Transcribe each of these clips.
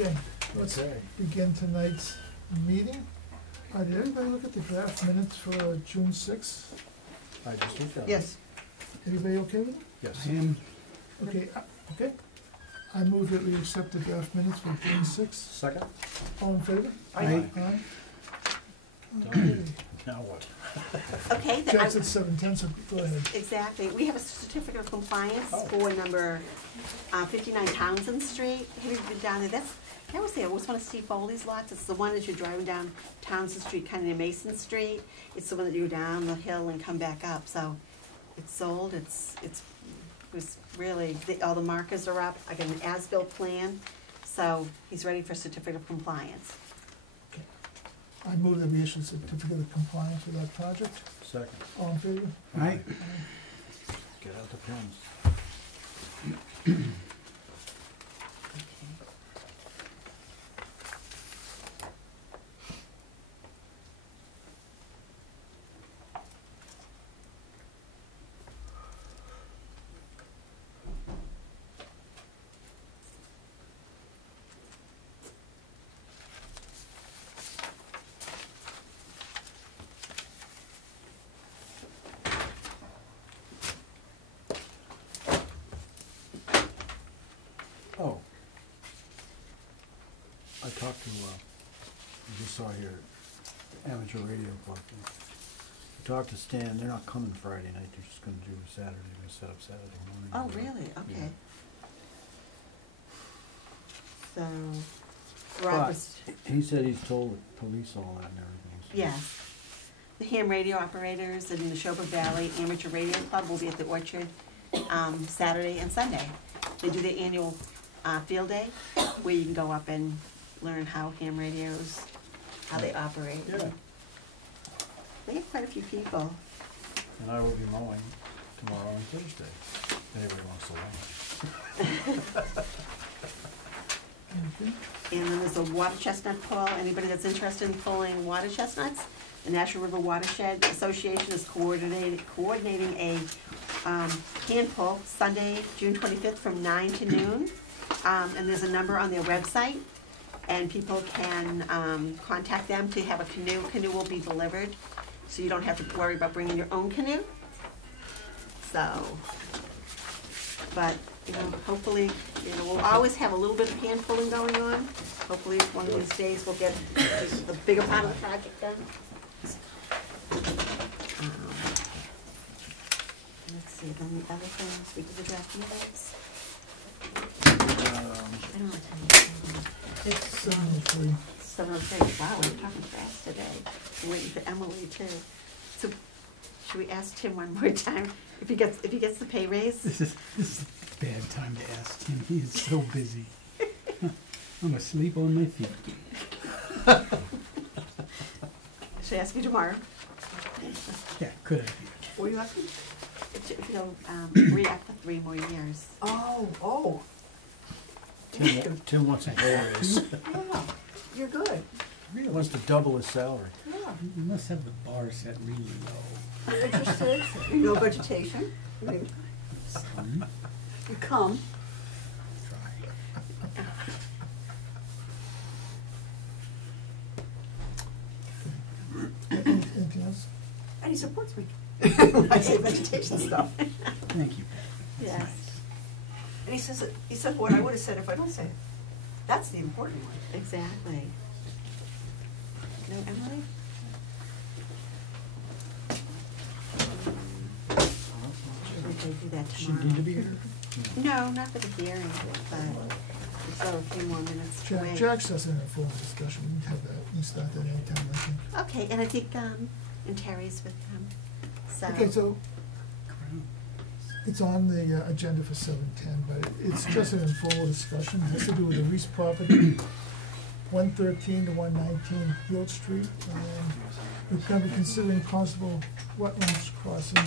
Okay, let's begin tonight's meeting. Did everybody look at the draft minutes for June 6th? I just looked at it. Yes. Everybody okay with it? Yes. Okay, okay. I move that we accept the draft minutes for June 6th. Second? All in favor? Aye. Aye. Done. Now what? Okay, Jack's at 7:10, so go ahead. exactly. We have a certificate of compliance Oh. for number 59 Townsend Street. Have you been down there? That was there. It was one of Steve Foley's lots. It's the one that you're driving down Townsend Street, kind of near Mason Street. It's the one that you go down the hill and come back up. So it's sold. It was really, all the markers are up. I got an as-built plan. So he's ready for certificate of compliance. I move that we issue a certificate of compliance for that project. Second. All in favor? Aye. Get out the pens. Oh. I talked to, you just saw here, Amateur Radio Club. I talked to Stan, they're not coming Friday night, they're just gonna do Saturday, they're gonna set up Saturday morning. Oh, really? Okay. So, Rob But was, he said he's told the police all that and everything. So. yeah. The ham radio operators in the Neshoba Valley Amateur Radio Club will be at the Orchard Saturday and Sunday. They do their annual field day where you can go up and learn how ham radios, how they operate. Yeah. They have quite a few people. And I will be mowing tomorrow and Thursday, if anybody wants to learn. Okay. And then there's a water chestnut pull. Anybody that's interested in pulling water chestnuts, the National River Watershed Association is coordinating a hand pull Sunday, June 25th from 9 to noon. And there's a number on their website, and people can contact them to have a canoe. Canoe will be delivered, so you don't have to worry about bringing your own canoe. So, but, hopefully, we'll always have a little bit of hand pulling going on. Hopefully, one of these days we'll get just the bigger part of the project done. Let's see, then the other things, we did the draft minutes. I don't know what time It's 7:03. 7:03. Wow, we're talking fast today. I'm waiting for Emily too. So, should we ask Tim one more time if he gets the pay raise? This is a bad time to ask him. He is so busy. I'm asleep on my feet. Should I ask you tomorrow? Yeah, could I? What are you asking? If you'll re-up for 3 more years. Oh, Tim wants a pay raise. yeah, you're good, He wants to double his salary. yeah. You must have the bar set really low. You're interested, no vegetation, Some you come. try. Anything else? And he supports me. When I say vegetation stuff. Thank you. That's Yes. nice. And he said what I would have said if I don't say it. That's the important one. Exactly. No, Emily? Maybe they do that She tomorrow. need to be here? No, not for the hearing, but we still have a few more minutes to wait. Jack's just in a full discussion. We can have that. We can start that anytime, I think. Okay, and I think, and Terry's with them, so. Okay, so it's on the agenda for 7:10, but it's just an informal discussion. It has to do with the Reese property, 113 to 119 Hill Street. And we're going to be considering possible wetlands crossing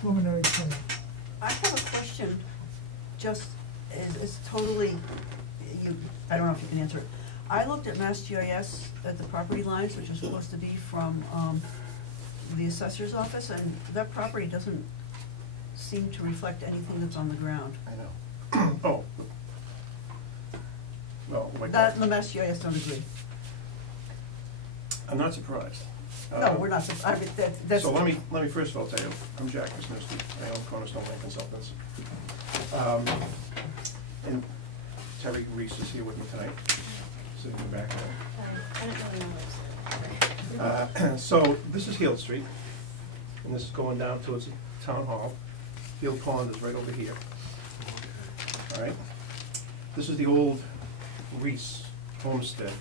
preliminary plan. I have a question, just, it's totally, I don't know if you can answer it. I looked at Mass GIS at the property lines, which is supposed to be from, the assessor's office, and that property doesn't seem to reflect anything that's on the ground. I know. Oh. Well, like That and the Mass GIS don't agree. I'm not surprised. No, we're not, I mean, that's. So let me first of all tell you, I'm Jack Wisniewski, I own Cornerstone Land Consultants. And Terry Reese is here with me tonight, sitting in the back there. So this is Heald Street, and this is going down towards the Town Hall. Heald Pond is right over here. All right? This is the old Reese homestead.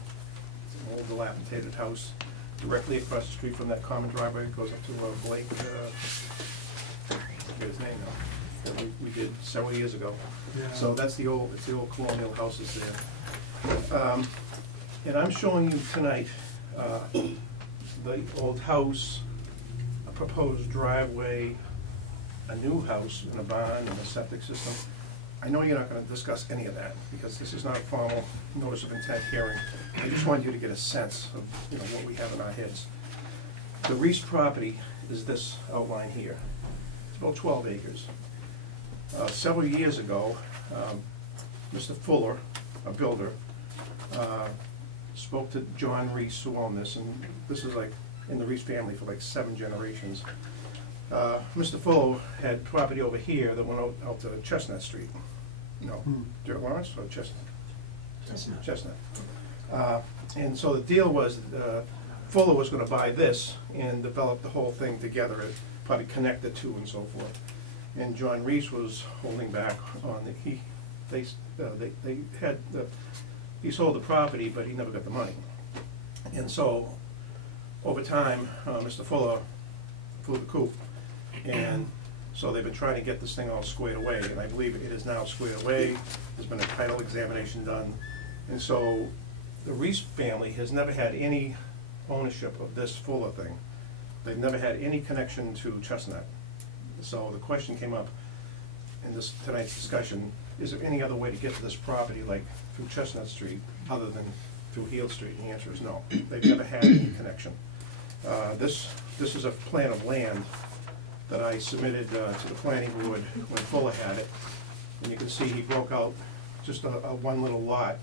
It's an old dilapidated house directly across the street from that common driveway. It goes up to Blake, I forget his name now, that we did several years ago. So that's the old colonial houses there. And I'm showing you tonight the old house, a proposed driveway, a new house, and a barn, and a septic system. I know you're not gonna discuss any of that, because this is not a formal notice of intent hearing. I just wanted you to get a sense of, you know, what we have in our heads. The Reese property is this outline here. It's about 12 acres. Several years ago, Mr. Fuller, a builder, spoke to John Reese, who owned this, and this is like in the Reese family for like 7 generations. Mr. Fuller had property over here that went out to Chestnut Street. No, Dirt Lawrence or Chestnut? Chestnut. And so the deal was, Fuller was gonna buy this and develop the whole thing together, and probably connect the two and so forth. And John Reese was holding back on the, he sold the property, but he never got the money. And so, over time, Mr. Fuller flew the coop, and so they've been trying to get this thing all squared away, and I believe it is now squared away. There's been a title examination done, and so the Reese family has never had any ownership of this Fuller thing. They've never had any connection to Chestnut. So the question came up in this tonight's discussion, is there any other way to get to this property, like through Chestnut Street, other than through Heald Street? And the answer is no. They've never had any connection. This is a plan of land that I submitted to the planning board when Fuller had it. And you can see he broke out just a one little lot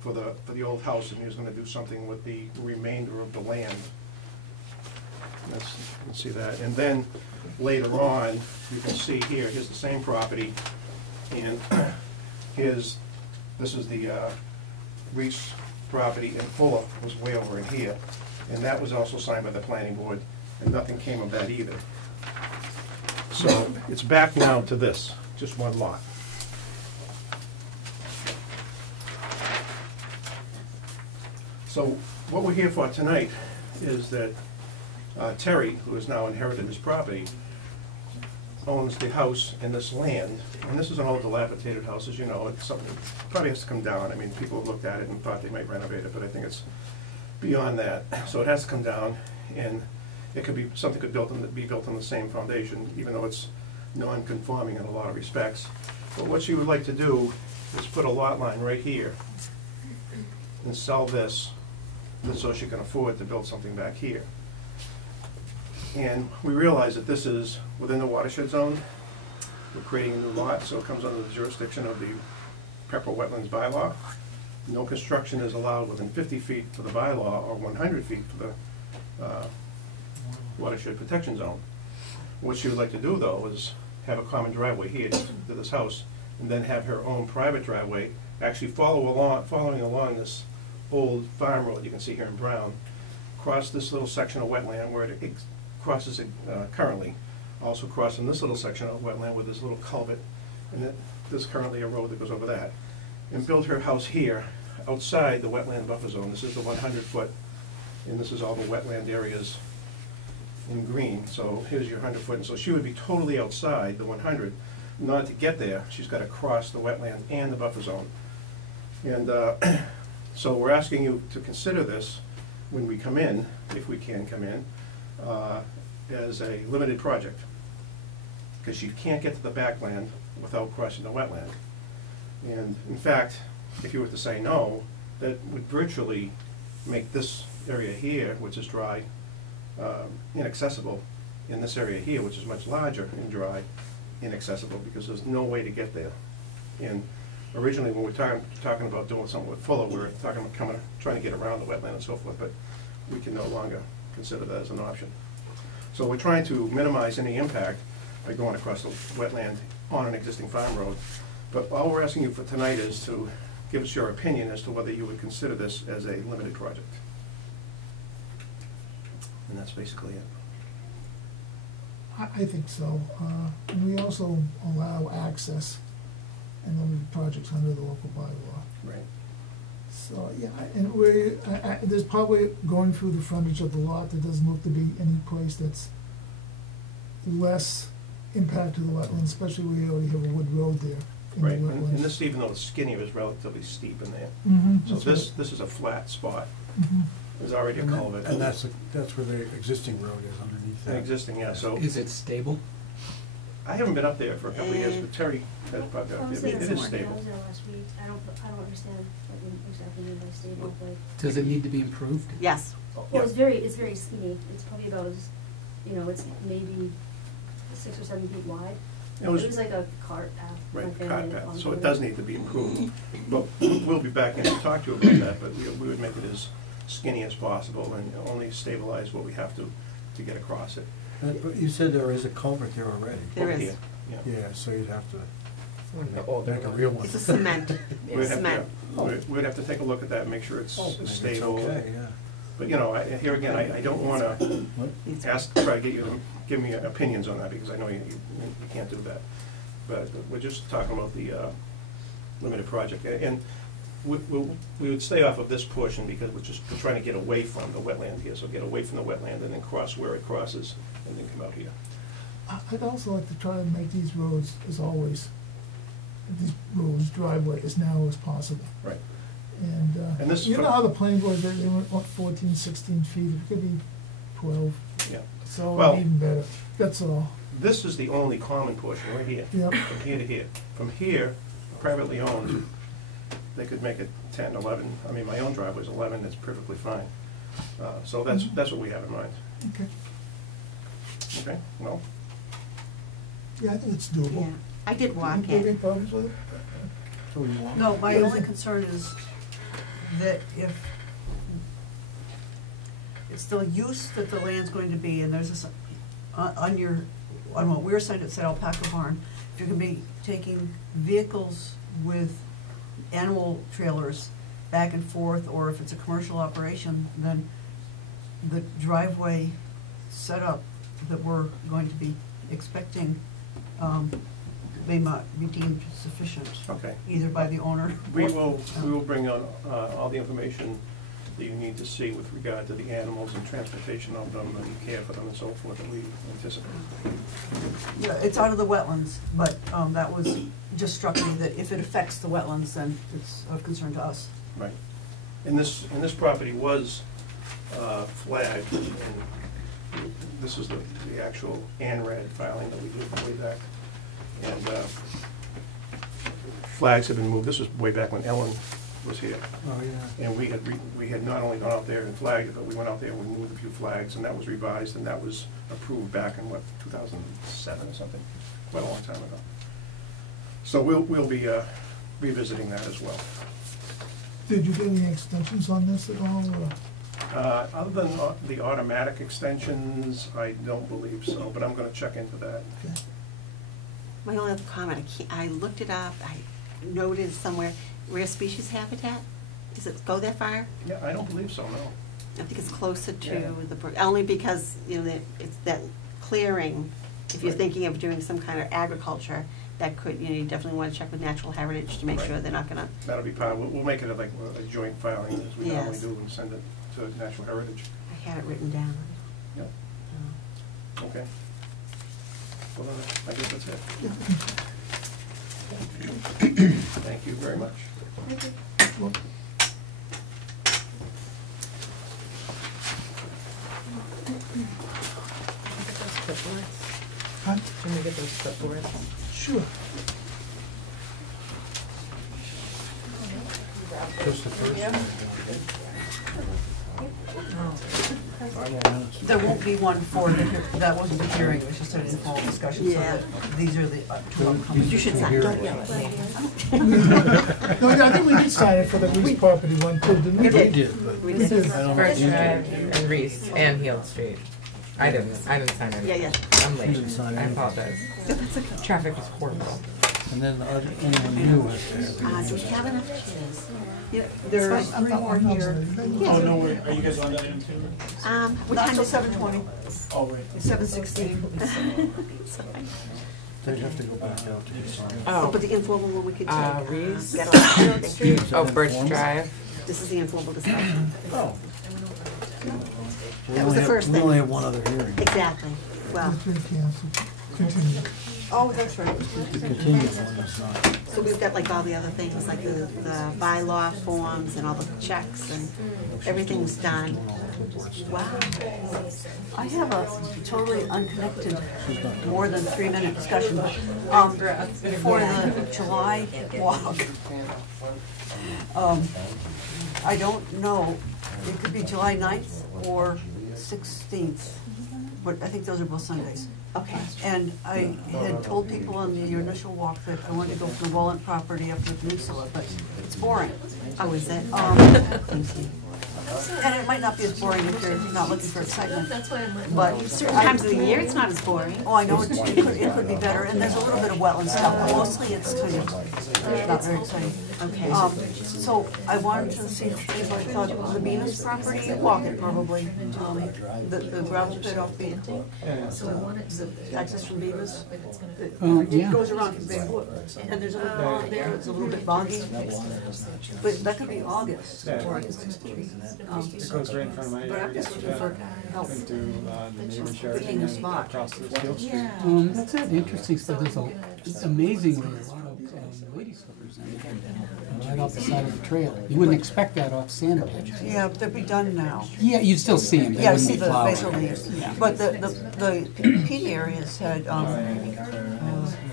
for the old house, and he was gonna do something with the remainder of the land. Let's see that. And then later on, you can see here's the same property, and this is the Reese property, and Fuller was way over in here. And that was also signed by the planning board, and nothing came of that either. So it's back now to this, just one lot. So what we're here for tonight is that Terry, who has now inherited this property, owns the house and this land. And this is an old dilapidated house, as you know. It's something that probably has to come down. I mean, people have looked at it and thought they might renovate it, but I think it's beyond that. So it has to come down, and it could be, something could be built on the same foundation, even though it's non-conforming in a lot of respects. But what she would like to do is put a lot line right here and sell this so she can afford to build something back here. And we realize that this is within the watershed zone. We're creating a new lot, so it comes under the jurisdiction of the Pepperell Wetlands bylaw. No construction is allowed within 50 feet for the bylaw or 100 feet for the watershed protection zone. What she would like to do, though, is have a common driveway here to this house, and then have her own private driveway actually following along this old farm road you can see here in brown, cross this little section of wetland where it crosses it currently, also crossing this little section of wetland with this little culvert, and there's currently a road that goes over that, and build her house here outside the wetland buffer zone. This is the 100-foot, and this is all the wetland areas in green. So here's your 100-foot, and so she would be totally outside the 100. In order to get there, she's got to cross the wetland and the buffer zone. And so we're asking you to consider this when we come in, if we can come in, as a limited project, because she can't get to the backland without crossing the wetland. And in fact, if you were to say no, that would virtually make this area here, which is dry, inaccessible, in this area here, which is much larger and dry, inaccessible, because there's no way to get there. And Originally, when we were talking about doing something with Fuller, we were talking about trying to get around the wetland and so forth, but we can no longer consider that as an option. So we're trying to minimize any impact by going across the wetland on an existing farm road. But all we're asking you for tonight is to give us your opinion as to whether you would consider this as a limited project. And that's basically it. I think so. And we also allow access and limited projects under the local bylaw. Right. So, yeah, and there's probably, going through the frontage of the lot, there doesn't look to be any place that's less impact to the wetlands, especially where you already have a wood road there in the Right, wetlands. and this, even though it's skinnier, is relatively steep in there. Mhm, So that's this is a flat spot. right. Mhm. There's already a And that- culvert. And that's where the existing road is underneath An that. existing, yeah, so, Is it stable? I haven't been up there for a couple of years, but Terry has probably I up was there. there It this is morning. I stable. was there last week. I don't understand what you exactly mean by stable, but, Does it need to be improved? Yes. well, it's very skinny. It's probably about as, it's maybe 6 or 7 feet wide. It It was, was like a cart path. my right, family cart had path, gone so it through. does need to be improved. But we'll be back in to talk to you about that, but we would make it as skinny as possible and only stabilize what we have to get across it. But you said there is a culvert there already. There Over is. here, yeah. Yeah, so you'd have to Oh, make a real one. It's a cement, We'd have, cement. we'd have to take a look at that, make sure it's Maybe it's stable. okay, yeah. But, here again, I don't wanna try to get you to give me opinions on that, because I know you can't do that. But we're just talking about the limited project. And we would stay off of this portion because we're trying to get away from the wetland here. So get away from the wetland and then cross where it crosses and then come out here. I'd also like to try to make these roads, as always, driveway as narrow as possible. Right. And, And this you know fro- how the planning board, they went, 14, 16 feet, it could be 12, Yeah. so Well- even better, that's all. This is the only common portion right here. Yep. From here to here. From here, privately owned, they could make it 10, 11. I mean, my own driveway's 11, that's perfectly fine. So that's what we have in mind. Okay, Okay, well, yeah, I think it's Yeah, doable. I did walk You have any it. problems with it? So you want? No, my only concern is that if it's the use that the land's going to be, and there's this, on what we're saying, it's at Alpaca Barn, if you're gonna be taking vehicles with animal trailers back and forth, or if it's a commercial operation, then the driveway setup that we're going to be expecting, may not be deemed sufficient, okay. either by the owner. We or- will bring on all the information that you need to see with regard to the animals and transportation of them and care for them and so forth that we anticipate. Yeah, it's out of the wetlands, but that was, just struck me that if it affects the wetlands, then it's of concern to us. Right. And this property was flagged, and this is the actual ANRAD filing that we did way back. And flags have been moved. This was way back when Ellen was here. Oh, yeah. And we had not only gone out there and flagged it, but we went out there and we moved a few flags, and that was revised, and that was approved back in, 2007 or something, quite a long time ago. So we'll be revisiting that as well. Did you get any extensions on this at all, or? Other than the automatic extensions, I don't believe so, but I'm gonna check into that. Okay. My only other comment, I looked it up, I noted somewhere, rare species habitat, does it go that far? Yeah, I don't believe so, no. I think it's closer Yeah. to the, only because, it's that clearing, if you're Right. thinking of doing some kind of agriculture, that could, you definitely want to check with Natural Heritage to make Right. sure they're not gonna, That'll be part, we'll make it like a joint filing as we normally Yes. do and send it to Natural Heritage. I had it written down. Yep, Oh. okay. Well, I guess that's it. Thank you very much. Well, huh? Can we get those clipboards? Sure. Just the first one. Oh. 5 more minutes. There won't be one for the, that wasn't the hearing, it was just an informal discussion, so Yeah. that these are the two upcoming. You should sign, don't yell at me. No, I think we did sign it for the Reese property one too, didn't we? We did. did, but We We did. did. I don't First think Drive and Reese and Heald Street. I didn't sign anything. Yeah, yeah. I'm you late. didn't sign I anything. apologize. Traffic was horrible. And then the other, anyone new has to have. Do we have enough chairs? Yeah, there's three more here, Oh, No, are you guys on to item 2? What not time till is? 7:20, Oh, wait. 7:16. They have to go back out to get signed. Oh, Oh, but the informal one we could take. Reese. Get off Field Street. Oh, Birch Drive. This is the informal discussion. Oh. That was the first We thing. only have one other hearing. Exactly. Well, It's been canceled. Continue. Oh, that's right. The continued one is not. so we've got like all the other things, like the bylaw forms and all the checks and everything's done. Wow. I have a totally unconnected, more than 3-minute discussion, but, for the July walk. I don't know, it could be July 9th or 16th, but I think those are both Sundays. Okay. And I had told people on the initial walk that I wanted to go from the Walnut property up to the peninsula, but it's boring. Oh, is it? And it might not be as boring if you're not looking for excitement. But Certain times of the year, it's not as boring. oh, I know it could be better, and there's a little bit of wetland stuff, but mostly it's kind of not very exciting. Okay. So I wanted to see if anybody thought the Venus property, you walk it probably, the gravel pit off the, access from Venus. Yeah. It goes around from Big Wood, and there's a little pond there, it's a little bit boggy, but that could be August. It goes right in front of my But I'm area. just looking for help. Into the neighbor's yard Picking a and spot. across the field street. That's interesting stuff. There's amazingly a lot of lady slippers right off the side of the trail. You wouldn't expect that off Sandbridge. Yeah, they'll be done now. Yeah, you'd still see them. They Yeah, wouldn't see be the flowering. basal leaves, but the PD areas had,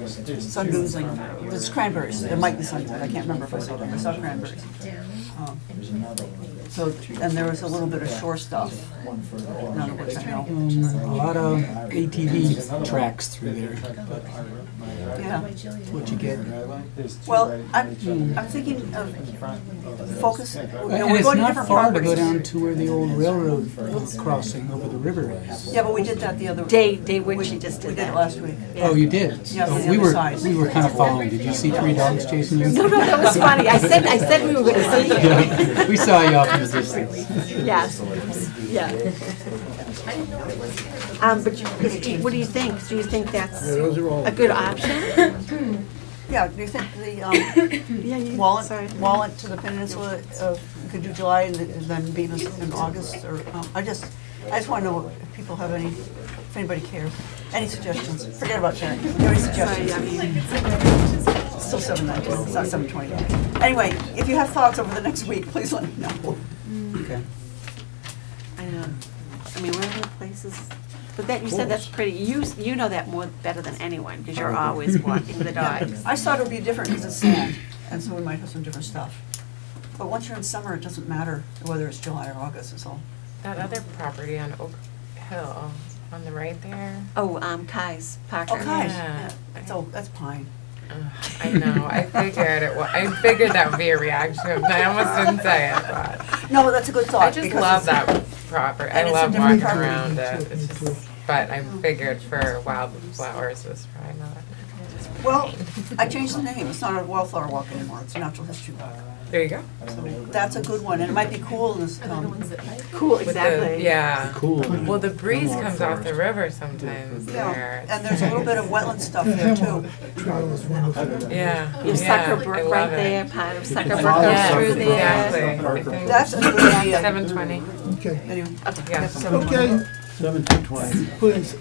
sundews and, there's cranberries, it might be sundews, I can't remember if I saw them, I saw cranberries. So, and there was a little bit of shore stuff, none of which I know. A lot of ATV tracks through there. But Yeah, that's what you get. well, I'm thinking of focus, you know, And we're it's going to not different far to go properties. down to where the old railroad crossing over the river is. Yeah, but we did that the other. Day Winchie just We did did it that. last week. Oh, you did? Yeah, from the we other were side. we were kind of following. Did you see 3 dogs chasing you? No, that was funny. I said we were gonna see you. Yeah, we saw you off in the distance. Yes, yeah. But what do you think? Do you think that's Those are all. a good option? Yeah, do you think the, Yeah, you, Wallet to the peninsula, you could do July and then Venus in August, or, I just wanna know if people have any, if anybody cares, any suggestions, forget about Sharon, if you have any Sorry, suggestions. I mean, It's still 7:19, it's not 7:20. Anyway, if you have thoughts over the next week, please let me know. Okay. I mean, where are the places? But that, you said that's pretty, you know that more, better than anyone, because you're always walking the dogs. I just thought it would be different because it's sand, and so we might have some different stuff. But once you're in summer, it doesn't matter whether it's July or August, it's all. That other property on Oak Hill, on the right there. Oh, Kai's Parker. Okay, Yeah. that's pine. I know, I figured I figured that would be a reaction. I almost didn't say it, but No, that's a good thought. I just because love it's- that property. I and it's a love different walking property. around it. It's just, but I figured for wildflowers was probably not. Well, I changed the name, it's not a wildflower walk anymore, it's a natural history walk. There you go. That's a good one, and it might be cool this, Cool, With the- exactly. Yeah. Cool. Well, the breeze comes off the river sometimes yeah, there. and there's a little bit of wetland stuff there too. Trail is wonderful. Yeah. You have yeah, Sucker I Brook love right it. there, part of Sucker Brook follow goes Yeah, through there. exactly. That's a good idea. 7:20. Okay, Anyway, Yeah. okay, 17:20. please,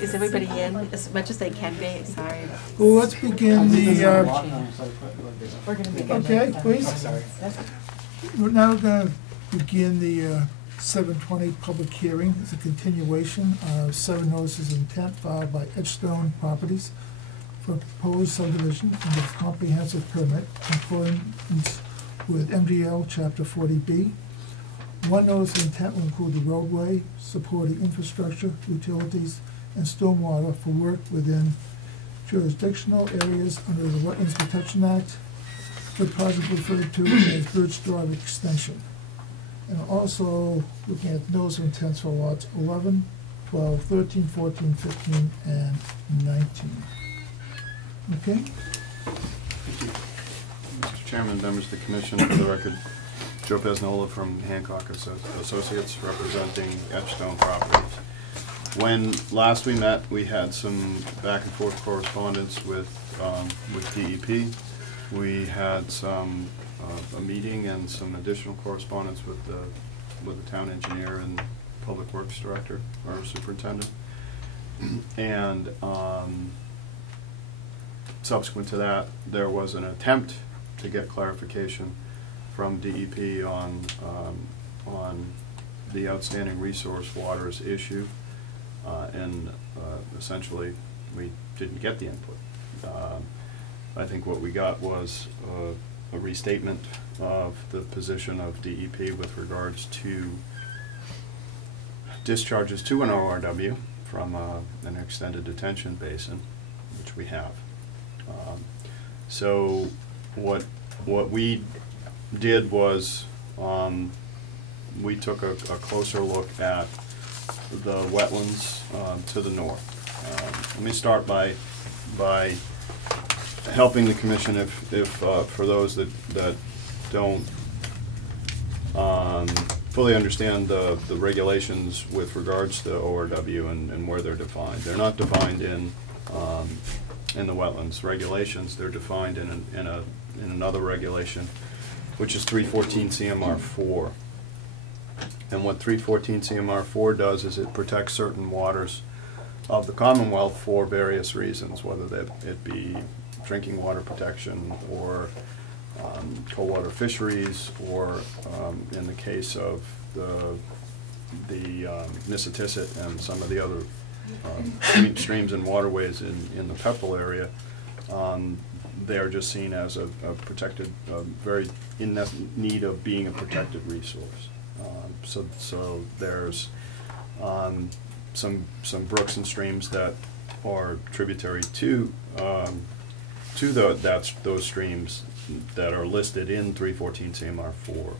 Is everybody in, as much as they can be? Sorry. well, let's begin the, We're gonna be okay, please. We're now gonna begin the 7:20 public hearing. It's a continuation of 7 notices of intent filed by Edgestone Properties for proposed subdivision and a comprehensive permit in accordance with MDL Chapter 40B. One notice of intent will include the roadway, supporting infrastructure, utilities, and stormwater for work within jurisdictional areas under the Wetlands Protection Act, but possibly referred to as Birch Drive Extension. And also looking at notice of intents for lots 11, 12, 13, 14, 15, and 19. Okay? Mr. Chairman, members of the commission, for the record, Joe Pesnola from Hancock Associates representing Edgestone Properties. When last we met, we had some back and forth correspondence with DEP. We had some a meeting and some additional correspondence with the town engineer and public works director or superintendent. And subsequent to that, there was an attempt to get clarification from DEP on the outstanding resource waters issue, and essentially we didn't get the input. I think what we got was a restatement of the position of DEP with regards to discharges to an ORW from an extended detention basin, which we have. So what we did was we took a closer look at the wetlands to the north. Let me start by helping the commission if for those that don't fully understand the regulations with regards to ORW and where they're defined. They're not defined in the wetlands regulations. They're defined in another regulation, which is 314 CMR 4. And what 314 CMR 4 does is it protects certain waters of the Commonwealth for various reasons, whether it be drinking water protection or cold water fisheries, or in the case of the Nissitissit and some of the other streams and waterways in the Pepperell area, they are just seen as a protected, very in need of being a protected resource. So there's some brooks and streams that are tributary to those streams that are listed in 314 CMR 4,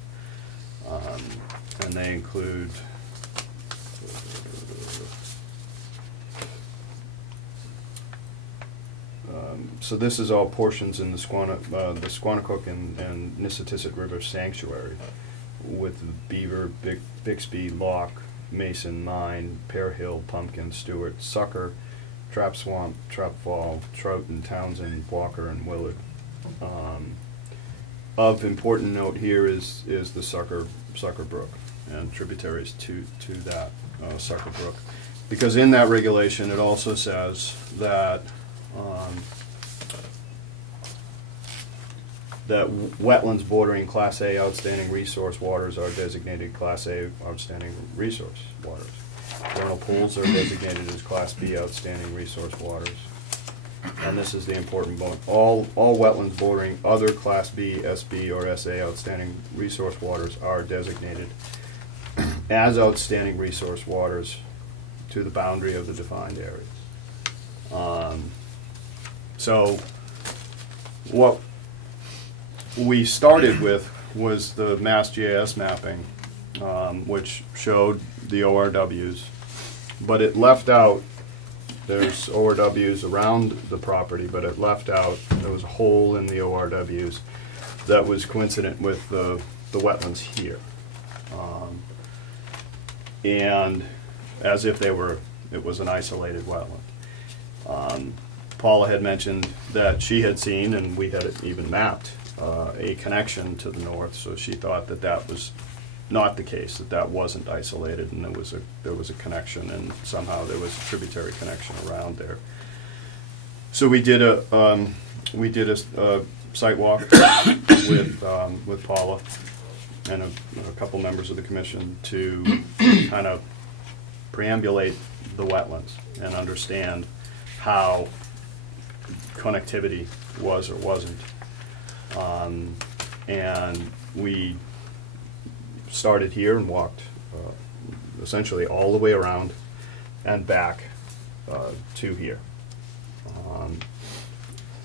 and they include so this is all portions in the Squanicook and Nissitissit River Sanctuary, with the Beaver, Bixby, Lock, Mason, Mine, Pear Hill, Pumpkin, Stewart, Sucker, Trap Swamp, Trap Fall, Trouton, Townsend, Walker, and Willard. Of important note here is the Sucker Brook and tributaries to that Sucker Brook, because in that regulation it also says that that wetlands bordering Class A outstanding resource waters are designated Class A outstanding resource waters. Vernal pools are designated as Class B outstanding resource waters. And this is the important point. All wetlands bordering other Class B, SB, or SA outstanding resource waters are designated as outstanding resource waters to the boundary of the defined areas. So what we started with was the Mass GIS mapping, which showed the ORWs, but it left out, there's ORWs around the property, but it left out, there was a hole in the ORWs that was coincident with the wetlands here. And as if it was an isolated wetland. Paula had mentioned that she had seen, and we had even mapped, a connection to the north, so she thought that was not the case, that wasn't isolated, and there was a connection, and somehow there was a tributary connection around there. So we did a site walk with Paula and a couple members of the commission to kind of preambulate the wetlands and understand how connectivity was or wasn't. And we started here and walked essentially all the way around and back to here.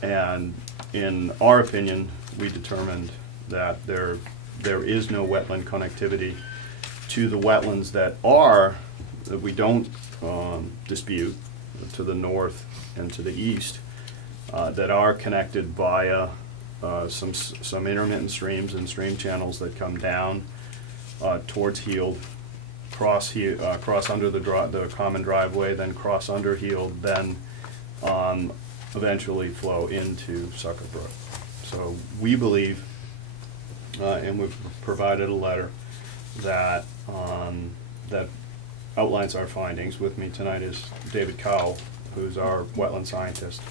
And in our opinion, we determined that there is no wetland connectivity to the wetlands that we don't dispute, to the north and to the east, that are connected via some intermittent streams and stream channels that come down towards Heald, cross under the common driveway, then cross under Heald, then eventually flow into Sucker Brook. So we believe, and we've provided a letter that that outlines our findings. With me tonight is David Cowell, who's our wetland scientist.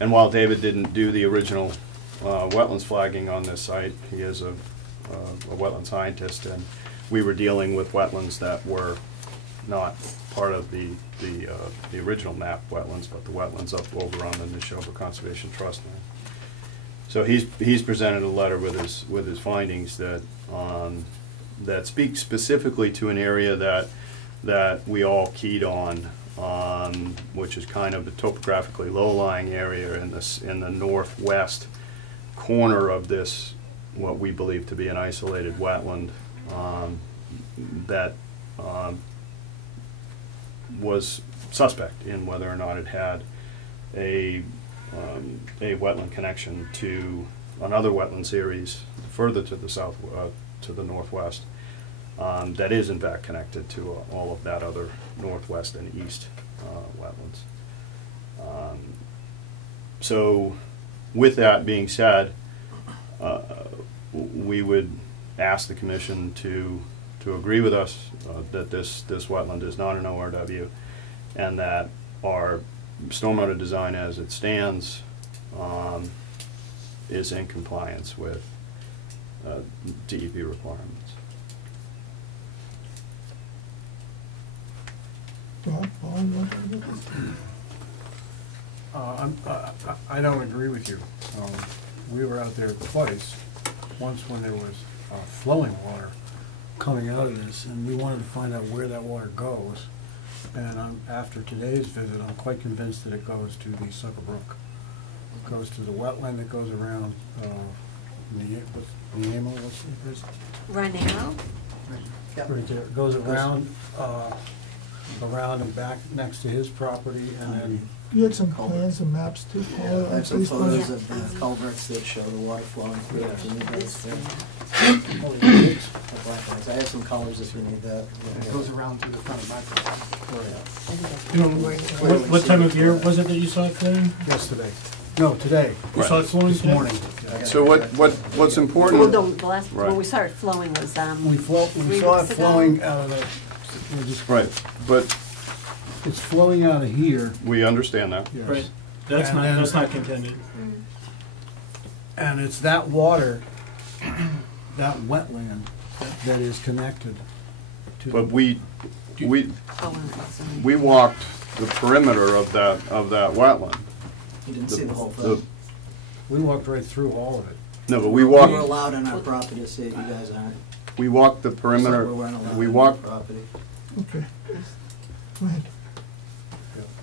And while David didn't do the original wetlands flagging on this site, he is a wetland scientist, and we were dealing with wetlands that were not part of the original map wetlands, but the wetlands up over on the Neshoba Conservation Trust land. So he's presented a letter with his findings that speak specifically to an area that we all keyed on, which is kind of the topographically low-lying area in the northwest corner of this, what we believe to be an isolated wetland that was suspect in whether or not it had a wetland connection to another wetland series further to the south, to the northwest, that is in fact connected to all of that other northwest and east wetlands. So with that being said, we would ask the commission to agree with us that this wetland is not an ORW, and that our stormwater design as it stands is in compliance with DEP requirements. Bob, you want to look at this? I don't agree with you. We were out there twice, once when there was flowing water coming out of this, and we wanted to find out where that water goes. And after today's visit, I'm quite convinced that it goes to the Sucker Brook. It goes to the wetland that goes around, what's the name of it? Ranero? Right there. It goes around, around and back next to his property, and then You had some plans and maps too, Paul? Yeah, I have some based on- photos of the culverts that show the water flowing through it. If you need This, those, yeah. the black lines. I have some colors if you need that. It goes around to the front of my property. I think that's You know, right. what time of year was it that you saw it flowing? yesterday. No, today. You saw it flowing This today? morning. So what's important? Well, no, the last, when Right. we saw it flowing was, We 3 saw it weeks ago. flowing out of the, we'll just- Right, but it's flowing out of here. we understand that. Yes. Right. That's And then- not contended. And it's that water, that wetland, that is connected to. But we Oh, well, it's, we walked the perimeter of that wetland. You didn't see the whole The- thing. We walked right through all of it. No, but we We were walked, allowed on our property to see it, you guys aren't. we walked the perimeter, We weren't allowed we on our walked, property. Okay. Go ahead.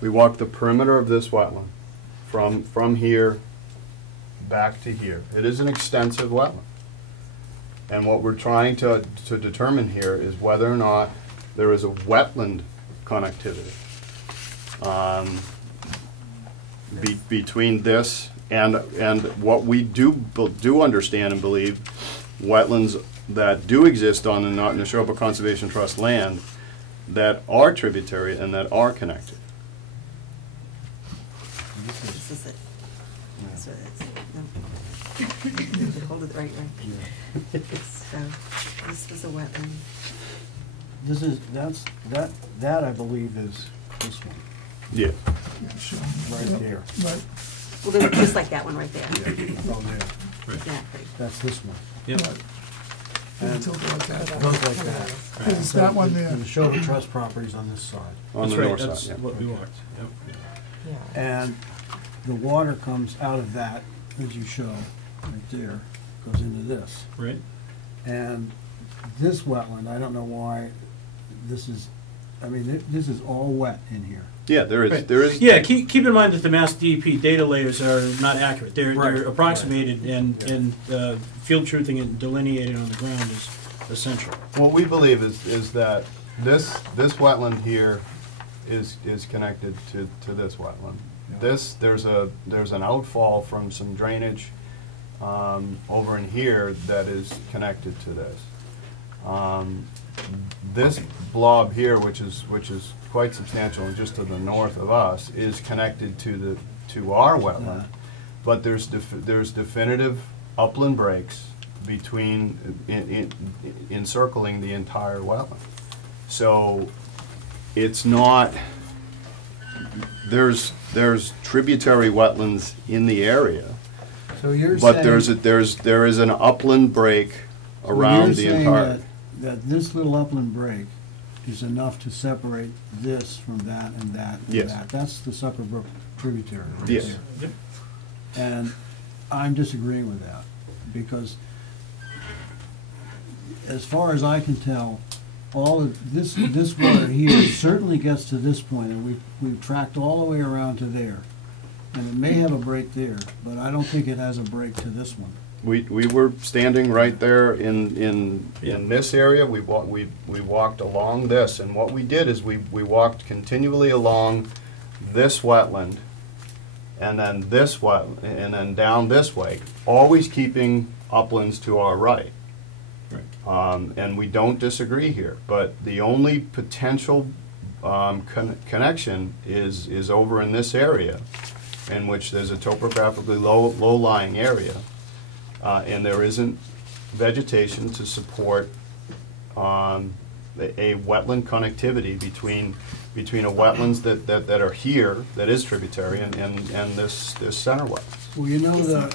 we walked the perimeter of this wetland from here back to here. It is an extensive wetland. And what we're trying to determine here is whether or not there is a wetland connectivity between this and what we do understand and believe, wetlands that do exist on the Neshoba Conservation Trust land that are tributary and that are connected. this is it. So it's, no. Hold it right. So, this was a wetland. This is, that I believe is this one, Yeah. Yeah, sure. right there. Right. Well, they were just like that one right there. Oh, there. Exactly. That's this one. Yep. Right. And tilt it like that. It goes like that. It's that one there. And the Neshoba Trust property's on this side. On the That's right, north that's side, yeah. what we walked. Yep. And the water comes out of that, as you show, right there, goes into this. Right? And this wetland, I don't know why this is, I mean, this is all wet in here. Yeah, there is, Right. there is. Yeah, keep in mind that the Mass DEP data layers are not accurate. They're Right. approximated, and field truthing and delineating on the ground is essential. What we believe is that this wetland here is connected to this wetland. There's an outfall from some drainage over in here that is connected to this. This blob here, which is quite substantial and just to the north of us, is connected to our wetland. But there's definitive upland breaks between encircling the entire wetland. So it's not, there's tributary wetlands in the area, So you're but saying. there is an upland break around the entire. You're saying that this little upland break is enough to separate this from that and that and Yes. that. That's the Sucker Brook tributary right Yes. there. And I'm disagreeing with that, because as far as I can tell, all of this water here certainly gets to this point, and we've tracked all the way around to there. And it may have a break there, but I don't think it has a break to this one. We were standing right there in this area. We walked along this, and what we did is we walked continually along this wetland, and then this wetland, and then down this way, always keeping uplands to our right. And we don't disagree here, but the only potential connection is over in this area, in which there's a topographically low-lying area, and there isn't vegetation to support a wetland connectivity between a wetlands that are here, that is tributary, and this center wetland. Well, you know,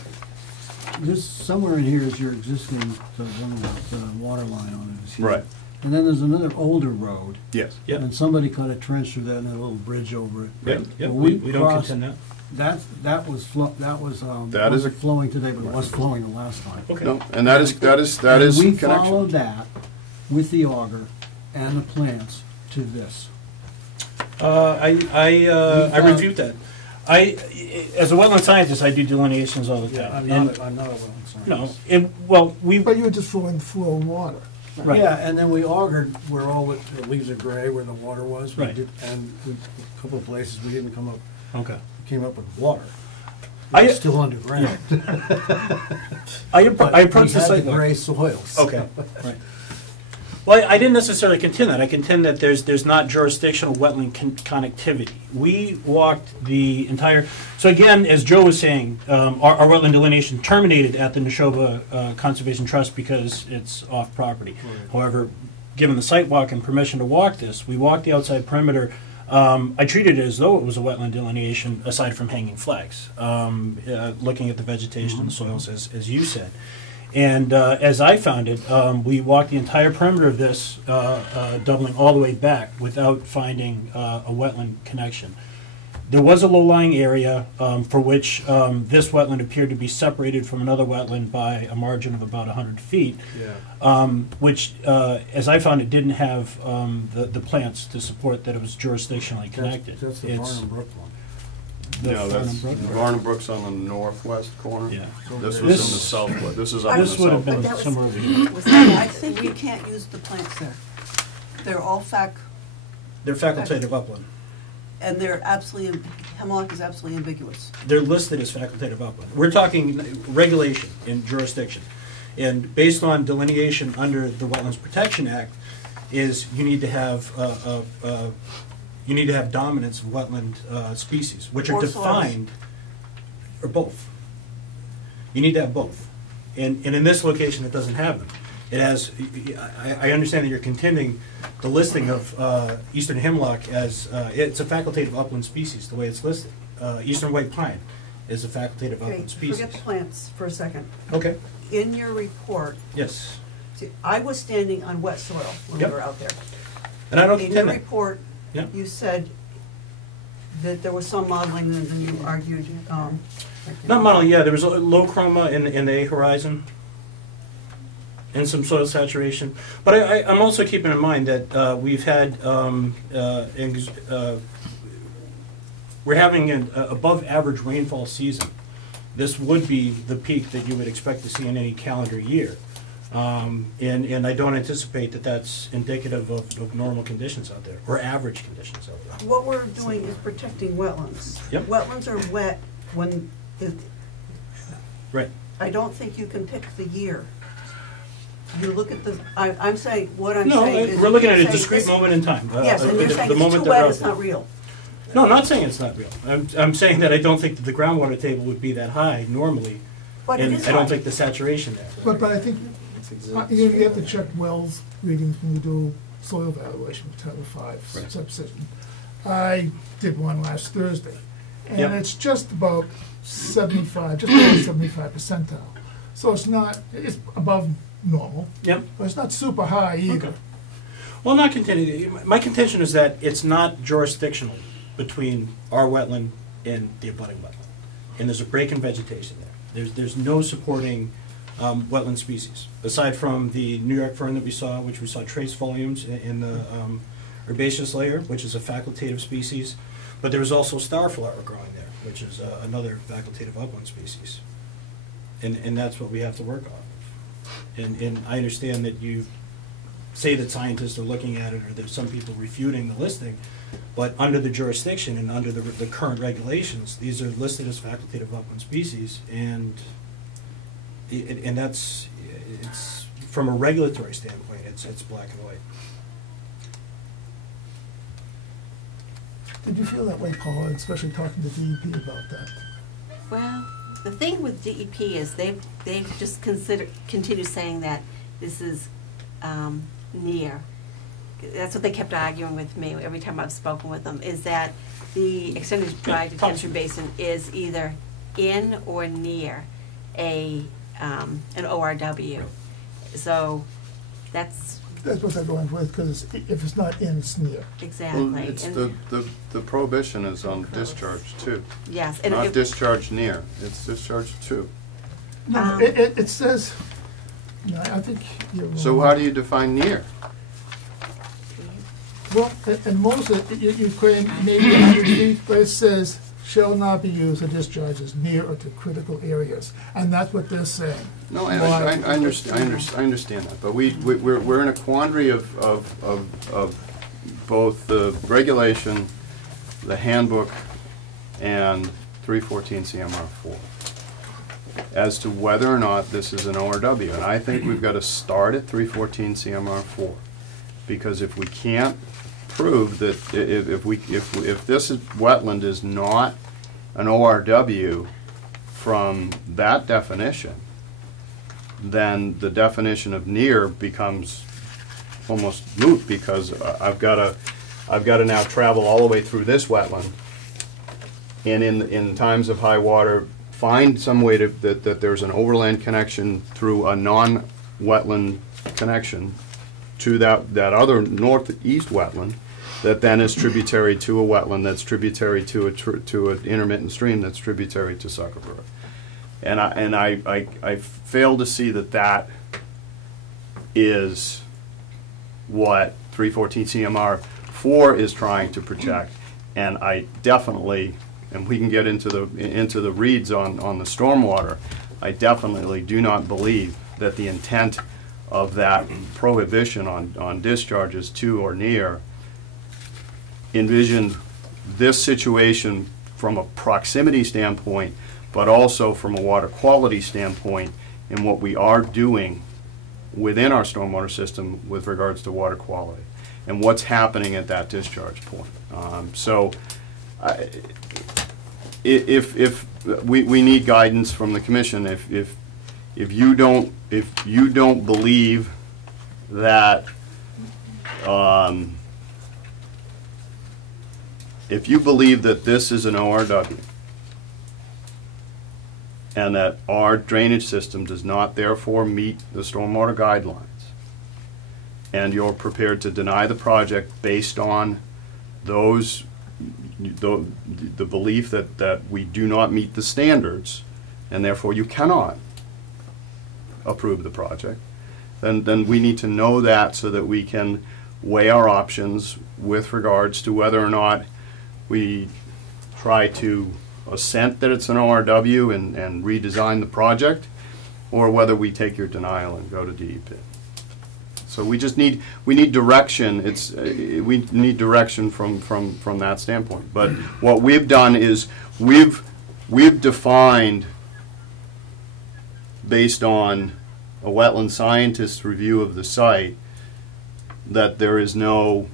this, somewhere in here is your existing, the one with the water line on it. is here. Right. And then there's another older road, Yes. Yep. and somebody cut a trench through that and had a little bridge over it. Yep, yep, Well, we don't crossed- contend that. That is wasn't flowing today, but it was flowing the last time. Okay. No, and that is And we connection. followed that with the auger and the plants to this. I refute that. As a wetland scientist, I do delineations all the time. I'm And- not a wetland No, scientist. well, But you were just flowing water. right. Yeah, and then we augered where all the leaves are gray, where the water was. We Right. And a couple of places, we didn't Okay. came up with water. I- It's still underground. I But approach we the had site. the gray soils. Okay, right. Well, I didn't necessarily contend that. I contend that there's not jurisdictional wetland connectivity. We walked the entire, so again, as Joe was saying, our wetland delineation terminated at the Neshoba Conservation Trust because it's off property. However, given the site walk and permission to walk this, we walked the outside perimeter. I treated it as though it was a wetland delineation, aside from hanging flags, looking at the vegetation and soils, as you said. And as I found it, we walked the entire perimeter of this, doubling all the way back without finding a wetland connection. There was a low-lying area for which this wetland appeared to be separated from another wetland by a margin of about 100 feet, which, as I found it, didn't have the plants to support that it was jurisdictionally connected. That's the It's Barnum Brook one. the No, that's Farnham Brook. Varnum Brook's on the northwest corner. Yeah. This was in the This- southwest. This is up in the This would have southwest. been That was- somewhere over here. I think you can't use the plants there. They're all They're facultative upland. and they're absolutely, hemlock is absolutely ambiguous. They're listed as facultative upland. We're talking regulation in jurisdiction. And based on delineation under the Wetlands Protection Act, is you need to have dominance of wetland species, which are Or soils. defined, or both. You need to have both. And in this location, it doesn't have them. It has, I understand that you're contending the listing of eastern hemlock as, it's a facultative upland species, the way it's listed. Eastern white pine is a facultative Okay, upland species. forget the plants for a second. Okay, In your report, yes. see, I was standing on wet soil when we Yep. were out there. And I don't In your contend that. report, Yeah. you said that there was some modeling, and then you argued, Not modeling, yeah, there was a low chroma in the A horizon. and some soil saturation. But I'm also keeping in mind that we've had, we're having an above average rainfall season. This would be the peak that you would expect to see in any calendar year. And I don't anticipate that that's indicative of normal conditions out there, or average conditions out there. What we're doing is protecting wetlands. Yep. Wetlands are wet when, Right. I don't think you can pick the year. You look at the, I'm saying, what I'm No, saying is. we're looking at a you're saying discrete this- moment in time. Yes, and you're the saying moment it's too they're wet, out it's there. not real. No, I'm not saying it's not real. I'm saying that I don't think that the groundwater table would be that high normally. But it And is I don't high. think the saturation there. But I think you have to check wells readings when you do soil evaluation with Title V Right. subsystem. I did one last Thursday, and Yep. it's just about 75, just about 75 percentile. So it's above normal, Yep. but it's not super high either. Okay. Well, I'm not contending, my contention is that it's not jurisdictional between our wetland and the abutting wetland. And there's a break in vegetation there. There's no supporting wetland species, aside from the New York fern that we saw, which we saw trace volumes in the herbaceous layer, which is a facultative species. But there was also starflower growing there, which is another facultative upland species. And that's what we have to work on. And I understand that you say that scientists are looking at it, or there's some people refuting the listing, but under the jurisdiction and under the current regulations, these are listed as facultative upland species, and that's, it's, from a regulatory standpoint, it's black and white. Did you feel that way, Paula, especially talking to DEP about that? Well, the thing with DEP is they've just continued saying that this is near. That's what they kept arguing with me every time I've spoken with them, is that the extended dry detention basin is either in or near an ORW. So that's That's what they're going with, because if it's not in, it's near. exactly. Well, it's And- the prohibition is on discharge too. Yes, and Not if- discharge near, it's discharge to. No, it says, no, I think you're wrong. So how do you define near? Well, and most of it, you claim maybe 100 feet, but it says shall not be used or discharges near or to critical areas. And that's what they're saying. No, I Why? understand that, but we're in a quandary of both the regulation, the handbook, and 314 CMR 4 as to whether or not this is an ORW. And I think we've got to start at 314 CMR 4, because if we can't prove that if this wetland is not an ORW from that definition, then the definition of near becomes almost moot, because I've got to now travel all the way through this wetland, and in times of high water, find some way that there's an overland connection through a non-wetland connection to that other northeast wetland, that then is tributary to a wetland that's tributary to an intermittent stream that's tributary to Sucker Brook. And I fail to see that is what 314 CMR 4 is trying to protect. And I definitely, and we can get into the reads on the stormwater, I definitely do not believe that the intent of that prohibition on discharges to or near envisioned this situation from a proximity standpoint, but also from a water quality standpoint, in what we are doing within our stormwater system with regards to water quality and what's happening at that discharge point. If we need guidance from the commission, if you don't believe that if you believe that this is an ORW and that our drainage system does not therefore meet the stormwater guidelines, and you're prepared to deny the project based on the belief that we do not meet the standards, and therefore you cannot approve the project, then we need to know that so that we can weigh our options with regards to whether or not we try to assent that it's an ORW and redesign the project, or whether we take your denial and go to DEP. So we need direction. We need direction from that standpoint. But what we've done is we've defined, based on a wetland scientist's review of the site, that there is no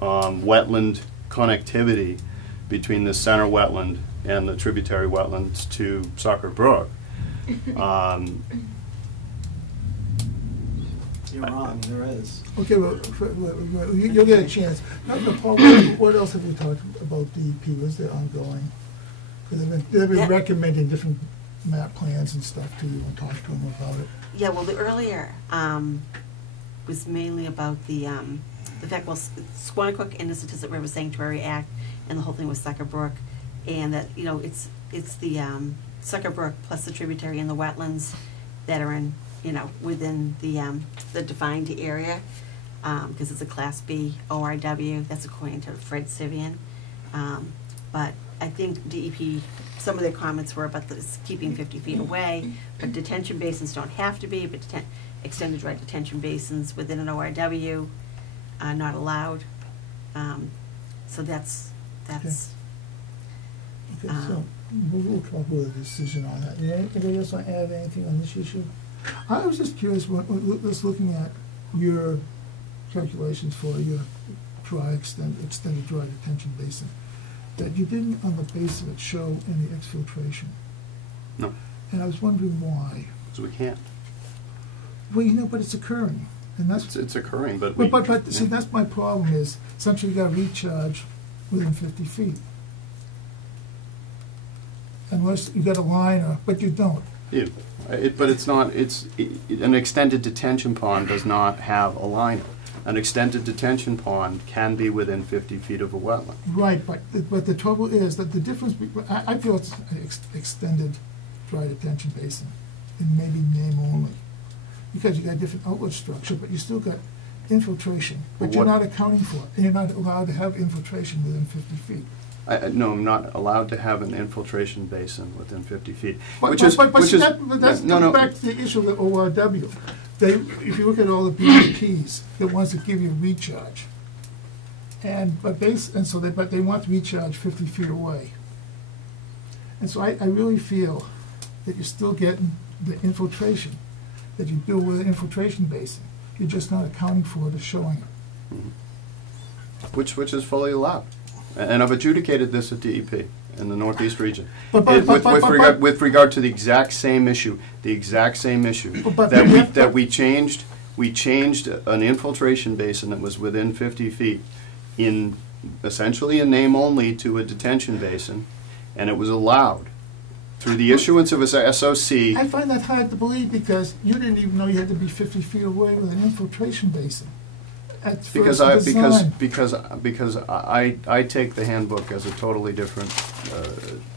wetland connectivity between the center wetland and the tributary wetlands to Sucker Brook. You're wrong, there is. Okay, well, you'll get a chance. Now, Paul, what else have you talked about DEP? Was there ongoing? Because they've been Yeah. recommending different map plans and stuff to you and talk to them about it. Yeah, well, the earlier was mainly about the fact, well, Squanicook and the Setizit River Sanctuary Act, and the whole thing with Sucker Brook, and that, you know, it's the Sucker Brook plus the tributary and the wetlands that are in, you know, within the defined area, because it's a Class B ORW. That's according to Fred Sivian. But I think DEP, some of their comments were about this keeping 50 feet away, but detention basins don't have to be, but extended dry detention basins within an ORW are not allowed. So that's. Okay, so we'll come up with a decision on that. Anybody else want to add anything on this issue? I was just curious, just looking at your calculations for your extended dry detention basin, that you didn't, on the base of it, show any exfiltration. No, And I was wondering why. because we can't. Well, you know, but it's occurring, and that's. It's occurring, but we. But see, yeah. that's my problem is, essentially you got to recharge within 50 feet. Unless you got a line, but you don't. Yeah, but it's not, an extended detention pond does not have a liner. An extended detention pond can be within 50 feet of a wetland. Right, but the trouble is that the difference, I feel it's an extended dry detention basin, and maybe name only. Because you got a different outlet structure, but you still got infiltration, but you're not accounting for it, and you're not allowed to have infiltration within 50 feet. No, I'm not allowed to have an infiltration basin within 50 feet, But which is, that's no, back to the issue of the ORW. If you look at all the BMPs, the ones that give you recharge, but they want to recharge 50 feet away. And so I really feel that you're still getting the infiltration that you do with an infiltration basin. You're just not accounting for it or showing it. which is fully allowed. And I've adjudicated this at DEP in the Northeast region. But- With regard to the exact same issue, But- that we changed an infiltration basin that was within 50 feet in, essentially in name only, to a detention basin, and it was allowed through the issuance of a SOC. I find that hard to believe because you didn't even know you had to be 50 feet away with an infiltration basin. At Because first design. I take the handbook as a totally different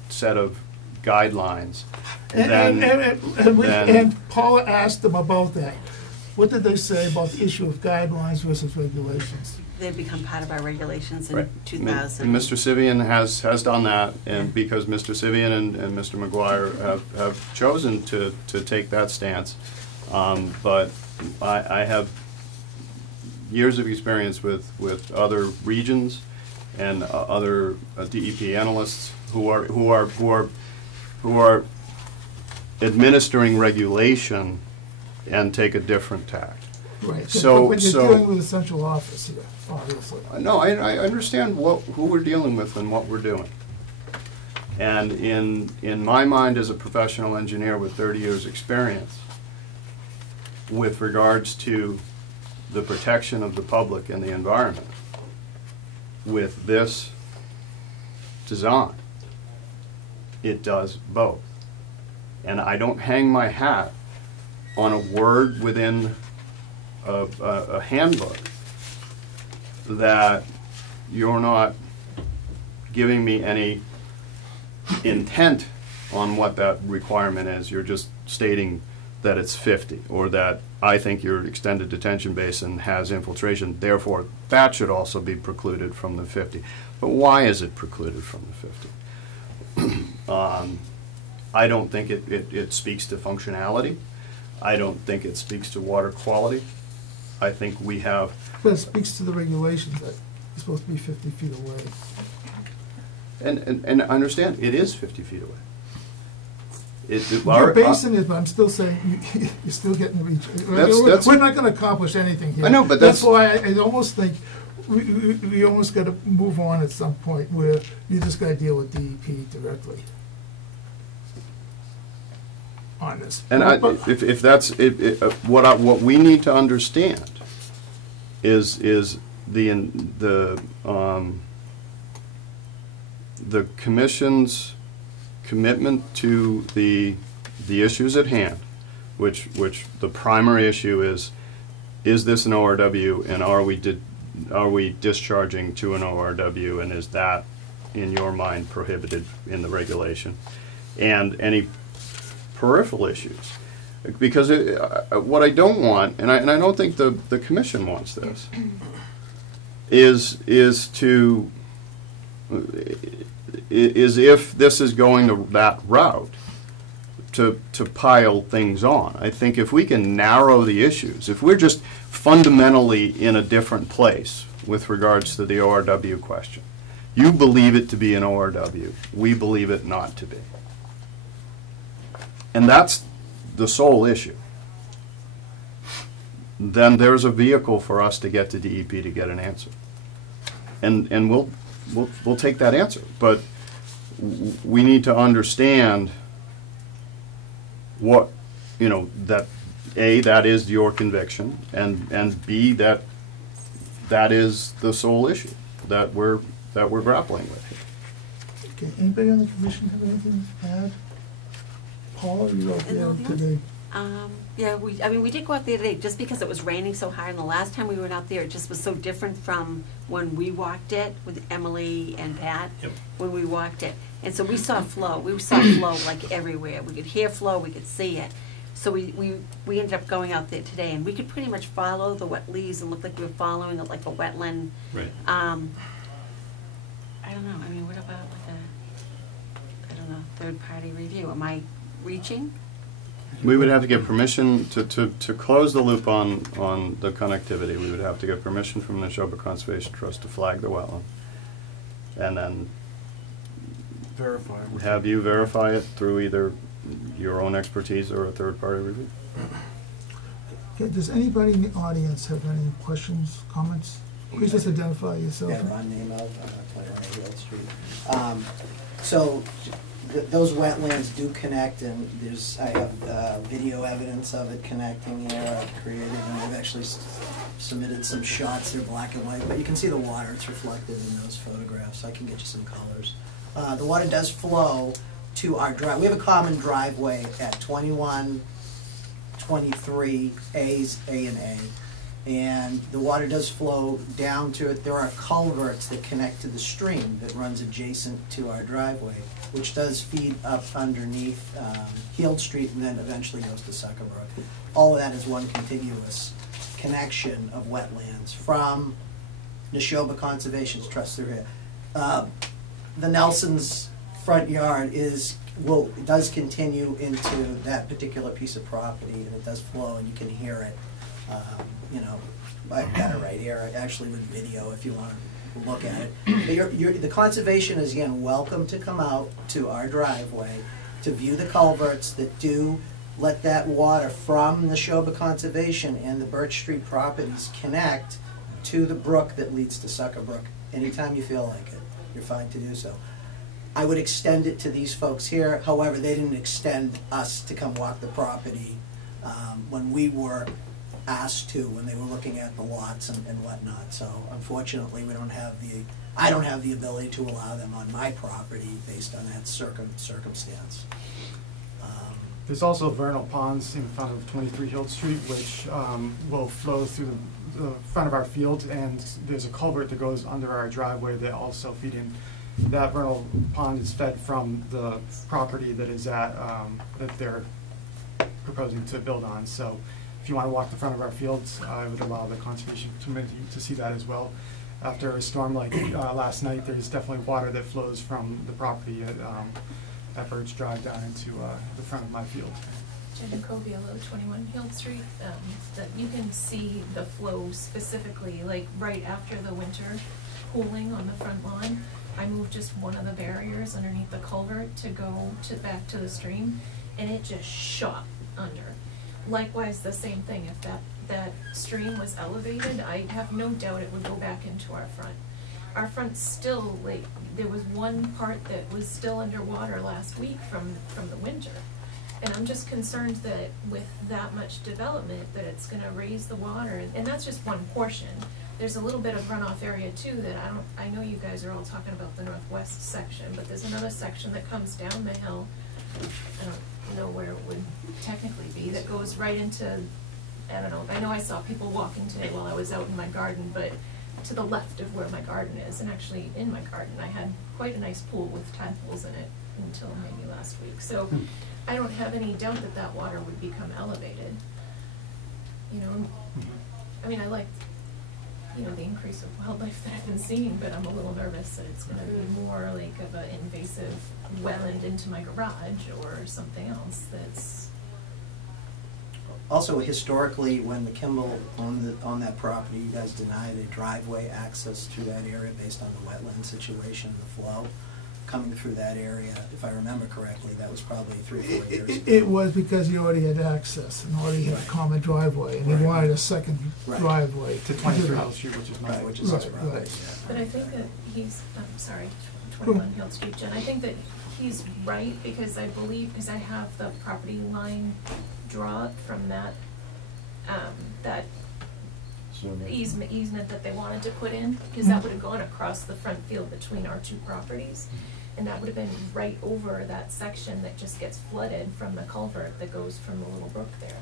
set of guidelines than. And Paula asked them about that. What did they say about the issue of guidelines versus regulations? They've become part of our regulations in Right. 2000. And Mr. Sivian has done that, and because Mr. Sivian and Mr. McGuire have chosen to take that stance. But I have years of experience with other regions and other DEP analysts who are administering regulation and take a different tact. Right. So- But you're so- dealing with a central office here, obviously. No, I understand who we're dealing with and what we're doing. And in my mind, as a professional engineer with 30 years' experience, with regards to the protection of the public and the environment, with this design, it does both. And I don't hang my hat on a word within a handbook that you're not giving me any intent on what that requirement is. You're just stating that it's 50, or that I think your extended detention basin has infiltration, therefore that should also be precluded from the 50. But why is it precluded from the 50? I don't think it speaks to functionality. I don't think it speaks to water quality. I think we have, But it speaks to the regulations that it's supposed to be 50 feet away. and I understand, it is 50 feet away. Your basin is, but I'm still saying, you're still getting to reach. That's- We're not gonna accomplish anything here. I know, but That's that's- why I almost think we almost gotta move on at some point where you just gotta deal with DEP directly on this. And if that's, what we need to understand is the commission's commitment to the issues at hand, which the primary issue is this an ORW, and are we discharging to an ORW, and is that, in your mind, prohibited in the regulation? And any peripheral issues. Because what I don't want, and I don't think the commission wants this, is if this is going that route, to pile things on. I think if we can narrow the issues, if we're just fundamentally in a different place with regards to the ORW question, you believe it to be an ORW, we believe it not to be. And that's the sole issue. Then there's a vehicle for us to get to DEP to get an answer. And we'll take that answer. But we need to understand what, that A, that is your conviction, and B, that is the sole issue that we're grappling with. Okay, anybody on the commission have anything to add? Paul, are you out there today? Yeah, we did go out there today, just because it was raining so hard, and the last time we went out there, it just was so different from when we walked it with Emily and Pat, when we walked it. And so we saw flow like everywhere. We could hear flow, we could see it. So we ended up going out there today, and we could pretty much follow the wet leaves and look like we were following it like a wetland. Right. I don't know, what about like a, third-party review? Am I reaching? We would have to get permission to close the loop on the connectivity. We would have to get permission from the Neshoba Conservation Trust to flag the wetland, and then Verify. have you verify it through either your own expertise or a third-party review. Okay, does anybody in the audience have any questions, comments? Please just identify yourself. Yeah, Ron Nemo, I'm playing on Hill Street. So those wetlands do connect, and I have video evidence of it connecting here. I've created, and I've actually submitted some shots. They're black and white, but you can see the water. It's reflected in those photographs. I can get you some colors. The water does flow to our drive. We have a common driveway at 21, 23 A's, A and A. And the water does flow down to it. There are culverts that connect to the stream that runs adjacent to our driveway, which does feed up underneath Heald Street and then eventually goes to Suckerbrook. All of that is one contiguous connection of wetlands from Neshoba Conservation Trust through here. The Nelson's front yard does continue into that particular piece of property, and it does flow, and you can hear it. I've got it right here, actually with video if you want to look at it. But the conservation is, again, welcome to come out to our driveway to view the culverts that do let that water from the Neshoba Conservation and the Birch Street properties connect to the brook that leads to Suckerbrook. Anytime you feel like it, you're fine to do so. I would extend it to these folks here. However, they didn't extend us to come walk the property when we were asked to, when they were looking at the lots and whatnot. So unfortunately, I don't have the ability to allow them on my property based on that circumstance. There's also vernal ponds in front of 23 Hill Street, which will flow through the front of our field, and there's a culvert that goes under our driveway that also feed in. That vernal pond is fed from the property that is at that they're proposing to build on. So if you want to walk the front of our fields, I would allow the conservation committee to see that as well. After a storm like last night, there's definitely water that flows from the property at Birch Drive down into the front of my field. Jenna Coviello, 21 Hill Street, that you can see the flow specifically, like right after the winter cooling on the front lawn. I moved just one of the barriers underneath the culvert to go back to the stream, and it just shot under. Likewise, the same thing, if that stream was elevated, I have no doubt it would go back into our front. Our front's still, like, there was one part that was still underwater last week from the winter. And I'm just concerned that with that much development, that it's gonna raise the water, and that's just one portion. There's a little bit of runoff area too that I know you guys are all talking about the northwest section, but there's another section that comes down the hill. I don't know where it would technically be, that goes right into, I don't know, I know I saw people walking today while I was out in my garden, but to the left of where my garden is, and actually in my garden, I had quite a nice pool with tadpoles in it until maybe last week. So I don't have any doubt that that water would become elevated. You know, I mean, I like, you know, the increase of wildlife that I've been seeing, but I'm a little nervous that it's gonna be more like of an invasive wetland into my garage or something else that's. Also, historically, when the Kimball owned on that property, you guys denied a driveway access to that area based on the wetland situation, the flow coming through that area. If I remember correctly, that was probably 3 or 4 years ago. It was because you already had access and already had a common driveway, and you wanted a second driveway. To 23 Hill Street, which is not. Right, which is his property, right. yeah. But I think that I'm sorry, 21 Hill Street, Jen, I think that he's right, because I believe, because I have the property line draw from that, that easement that they wanted to put in, because that would have gone across the front field between our two properties. And that would have been right over that section that just gets flooded from the culvert that goes from the little brook there.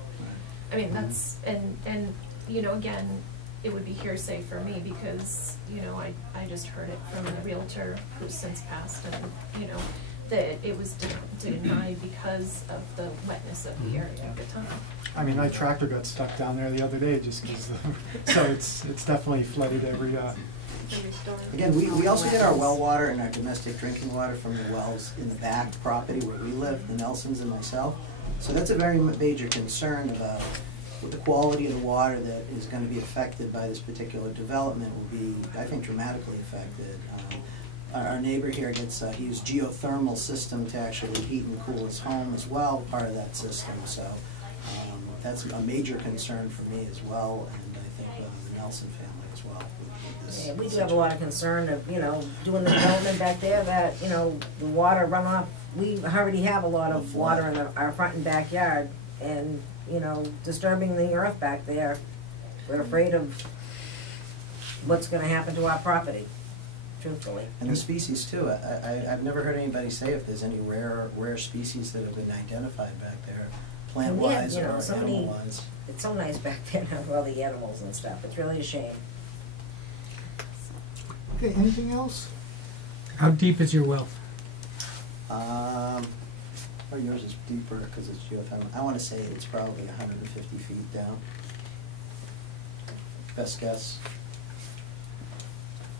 I mean, that's, and, you know, again, it would be hearsay for me because, you know, I just heard it from a realtor who's since passed, and, you know, that it was denied because of the wetness of the area at the time. I mean, my tractor got stuck down there the other day just because, so it's definitely flooded every, Again, we also get our well water and our domestic drinking water from the wells in the back property where we live, the Nelsons and myself. So that's a very major concern about the quality of the water that is going to be affected by this particular development will be, I think, dramatically affected. Our neighbor here gets, he used geothermal system to actually heat and cool his home as well, part of that system. So that's a major concern for me as well, and I think the Nelson family as well. Yeah, we do have a lot of concern of, you know, doing the development back there that, you know, the water runoff, we already have a lot of water in our front and backyard, and, you know, disturbing the earth back there, we're afraid of what's gonna happen to our property, truthfully. And the species too, I've never heard anybody say if there's any rare species that have been identified back there, plant-wise or animal-wise. It's so nice back there now with all the animals and stuff, it's really a shame. Okay, anything else? How deep is your well? Well, yours is deeper because it's geothermal. I want to say it's probably 150 feet down. Best guess.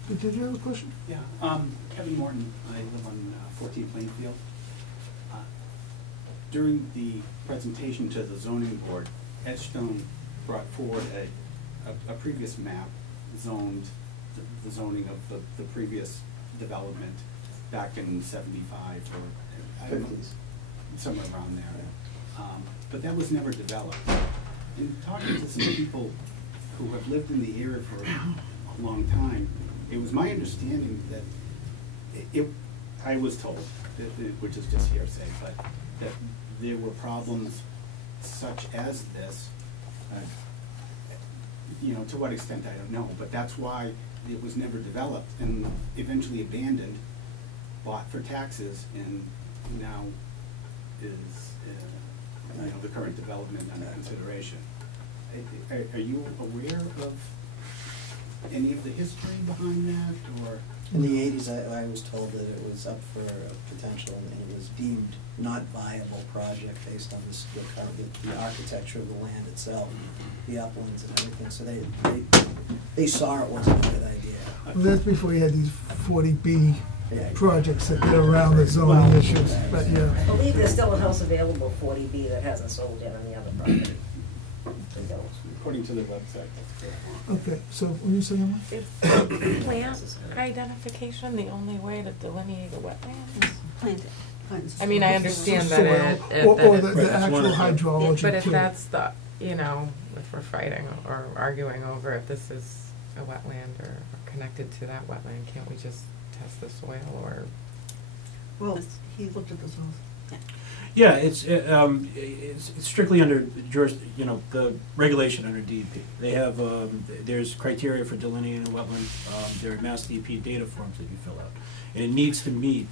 Did you have a question? Yeah, Kevin Morton, I live on 14 Plainfield. During the presentation to the zoning board, Edgestone brought forward a previous map zoned the zoning of the previous development back in 75 or I don't know, somewhere around there. But that was never developed. In talking to some people who have lived in the area for a long time, it was my understanding that I was told, which is just hearsay, but that there were problems such as this. You know, to what extent, I don't know, but that's why it was never developed and eventually abandoned, bought for taxes, and now is you know, the current development under consideration. Are you aware of any of the history behind that, or? In the 80s, I was told that it was up for potential and it was deemed not viable project based on this, the architecture of the land itself, the uplands and everything, so they saw it wasn't a good idea. Well, that's before you had these 40B Yeah. projects that get around the zoning issues, but yeah. I believe there's still a house available, 40B, that hasn't sold yet on the other property. According to their website, that's correct. Okay, so what were you saying, Mike? Is plant identification the only way to delineate a wetland? Planted. I mean, I understand that Soil, it, or that the, it, the actual hydrology but if too. that's the, you know, if we're fighting or arguing over if this is a wetland or connected to that wetland, can't we just test the soil or? Well, he looked at this all. Yeah, it's strictly under you know, the regulation under DEP. They have, there's criteria for delineating a wetland. There are Mass DEP data forms that you fill out. And it needs to meet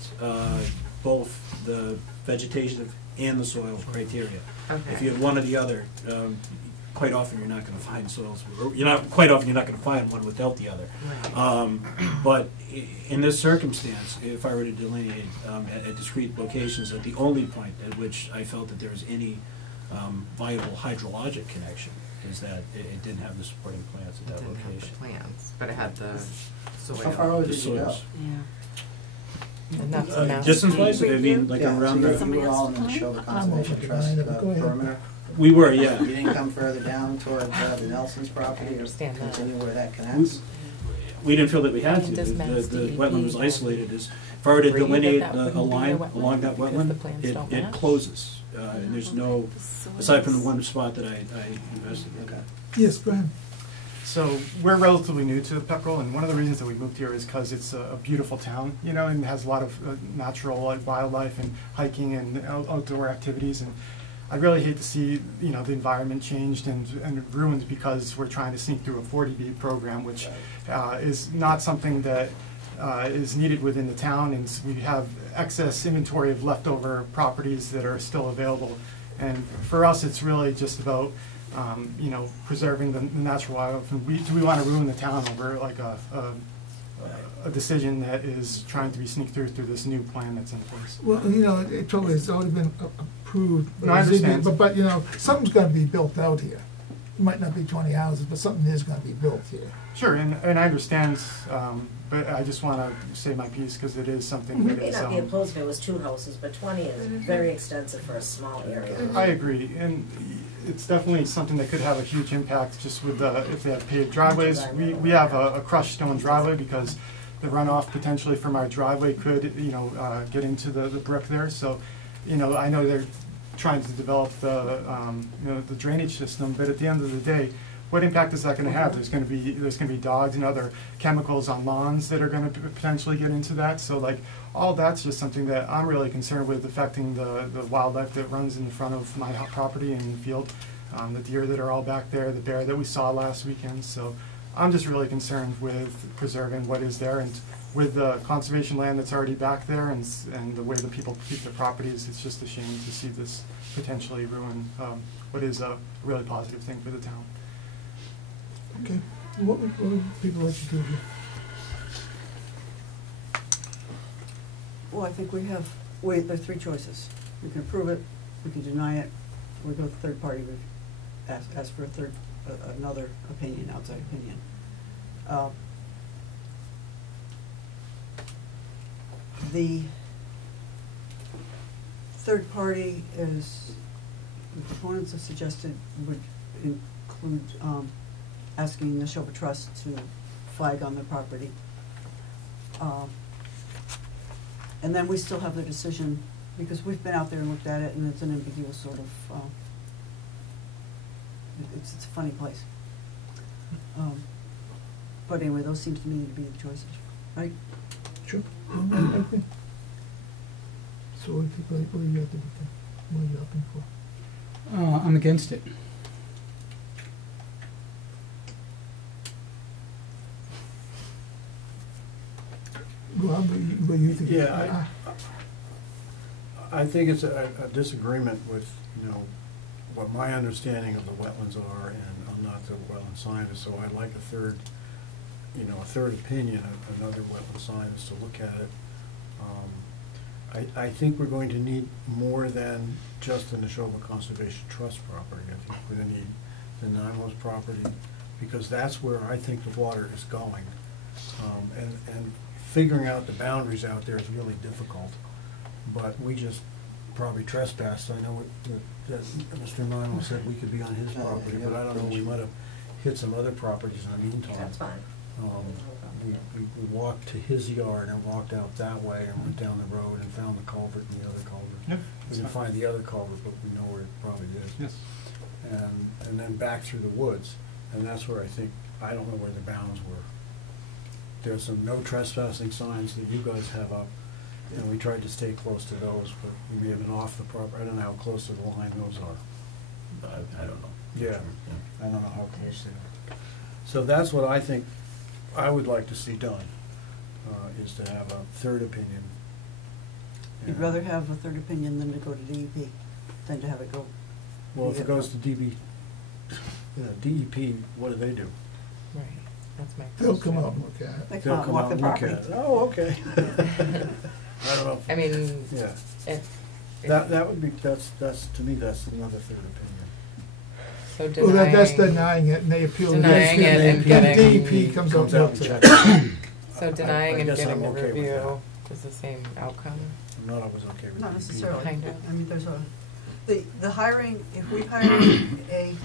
both the vegetation and the soil criteria. Okay. If you have one or the other, quite often you're not going to find soils, or you're not going to find one without the other. Right. But in this circumstance, if I were to delineate at discrete locations, at the only point at which I felt that there was any viable hydrologic connection is that it didn't have the supporting plants at that Didn't have location. the plants, but it had the soil. How far over The did you go? soils. And that's a mass. Distance-wise, I mean, like Yeah, around so the, you were all in the Neshoba Conservation Trust Go ahead. perimeter? we were, yeah. You didn't come further down towards the Nelson's property or understand that. continue where that connects? We didn't feel that we had to. Does Mass The DEP wetland was isolated. If I were to agree that delineate that a wouldn't be a line wetland along that because wetland, the plants don't it match? closes. And there's no, aside from the one spot that I investigated. Okay. Yes, Brian. So we're relatively new to Pepperell, and one of the reasons that we moved here is because it's a beautiful town, you know, and has a lot of natural wildlife and hiking and outdoor activities. And I really hate to see, you know, the environment changed and ruined because we're trying to sneak through a 40B program, which is not something that is needed within the town, and we have excess inventory of leftover properties that are still available. And for us, it's really just about you know, preserving the natural wildlife. And do we want to ruin the town over like a decision that is trying to be sneaked through this new plan that's in place? Well, you know, it totally has already been approved. No, I understand. But, you know, something's gonna be built out here. It might not be 20 houses, but something is gonna be built here. Sure, and I understand, but I just want to say my piece because it is something We that may is. not be opposed if it was 2 houses, but 20 is very extensive for a small area. I agree, and it's definitely something that could have a huge impact just with the, if they have paved driveways. We have a crushed stone driveway because the runoff potentially from our driveway could, you know, get into the brook there. So, you know, I know they're trying to develop the, you know, the drainage system, but at the end of the day, what impact is that going to have? There's going to be dogs and other chemicals on lawns that are going to potentially get into that. So, like, all that's just something that I'm really concerned with affecting the wildlife that runs in front of my property and field, the deer that are all back there, the bear that we saw last weekend. So I'm just really concerned with preserving what is there, and with the conservation land that's already back there and the way that people keep their properties, it's just a shame to see this potentially ruin what is a really positive thing for the town. Okay, what would people like to do here? Well, I think there are 3 choices. We can approve it, we can deny it, or we go to third party, we ask for another opinion, outside opinion. The third party is, the proponents have suggested would include asking the Neshoba Trust to flag on the property. And then we still have the decision, because we've been out there and looked at it, and it's an ambiguous sort of, it's a funny place. But anyway, those seem to me to be the choices, right? Sure. Okay. So what are you looking for? I'm against it. Rob, what do you think? Yeah, I think it's a disagreement with, you know, what my understanding of the wetlands are, and I'm not the wetland scientist, so I'd like a third opinion, another wetland scientist to look at it. I think we're going to need more than just the Neshoba Conservation Trust property. I think we're gonna need the Nymos property, because that's where I think the water is going. And figuring out the boundaries out there is really difficult, but we just probably trespassed. I know that Mr. Nymos said we could be on his property, but I don't know, we might have hit some other properties in the meantime. That's fine. We walked to his yard and walked out that way and went down the road and found the culvert and the other culvert. Yep, We didn't find the other culvert, but we know where it probably is. Yes. And then back through the woods, and that's where I don't know where the bounds were. There's some no trespassing signs that you guys have up, and we tried to stay close to those, but we may have been off the property. I don't know how close to the line those are. I don't know. Yeah, I don't know how close they are. So that's what I think I would like to see done, is to have a third opinion. You'd And- rather have a third opinion than to go to DEP, than to have it go. Well, if it goes to DEP, what do they do? Right, that's my question. They'll come out and look at it. They They'll come out and come walk out the and look property. at it. Oh, okay. I don't know. I mean, Yeah, if, that would be, that's, to me, that's another third opinion. so Well, that's denying, denying it, and they appeal. Denying it and Then getting- DEP comes out Comes and out looks and at checks it. it. so denying I and guess getting I'm the okay with review is the same outcome? that. I'm not always okay with Not DEP. necessarily. Kind of. I mean, there's the hiring, if we hire a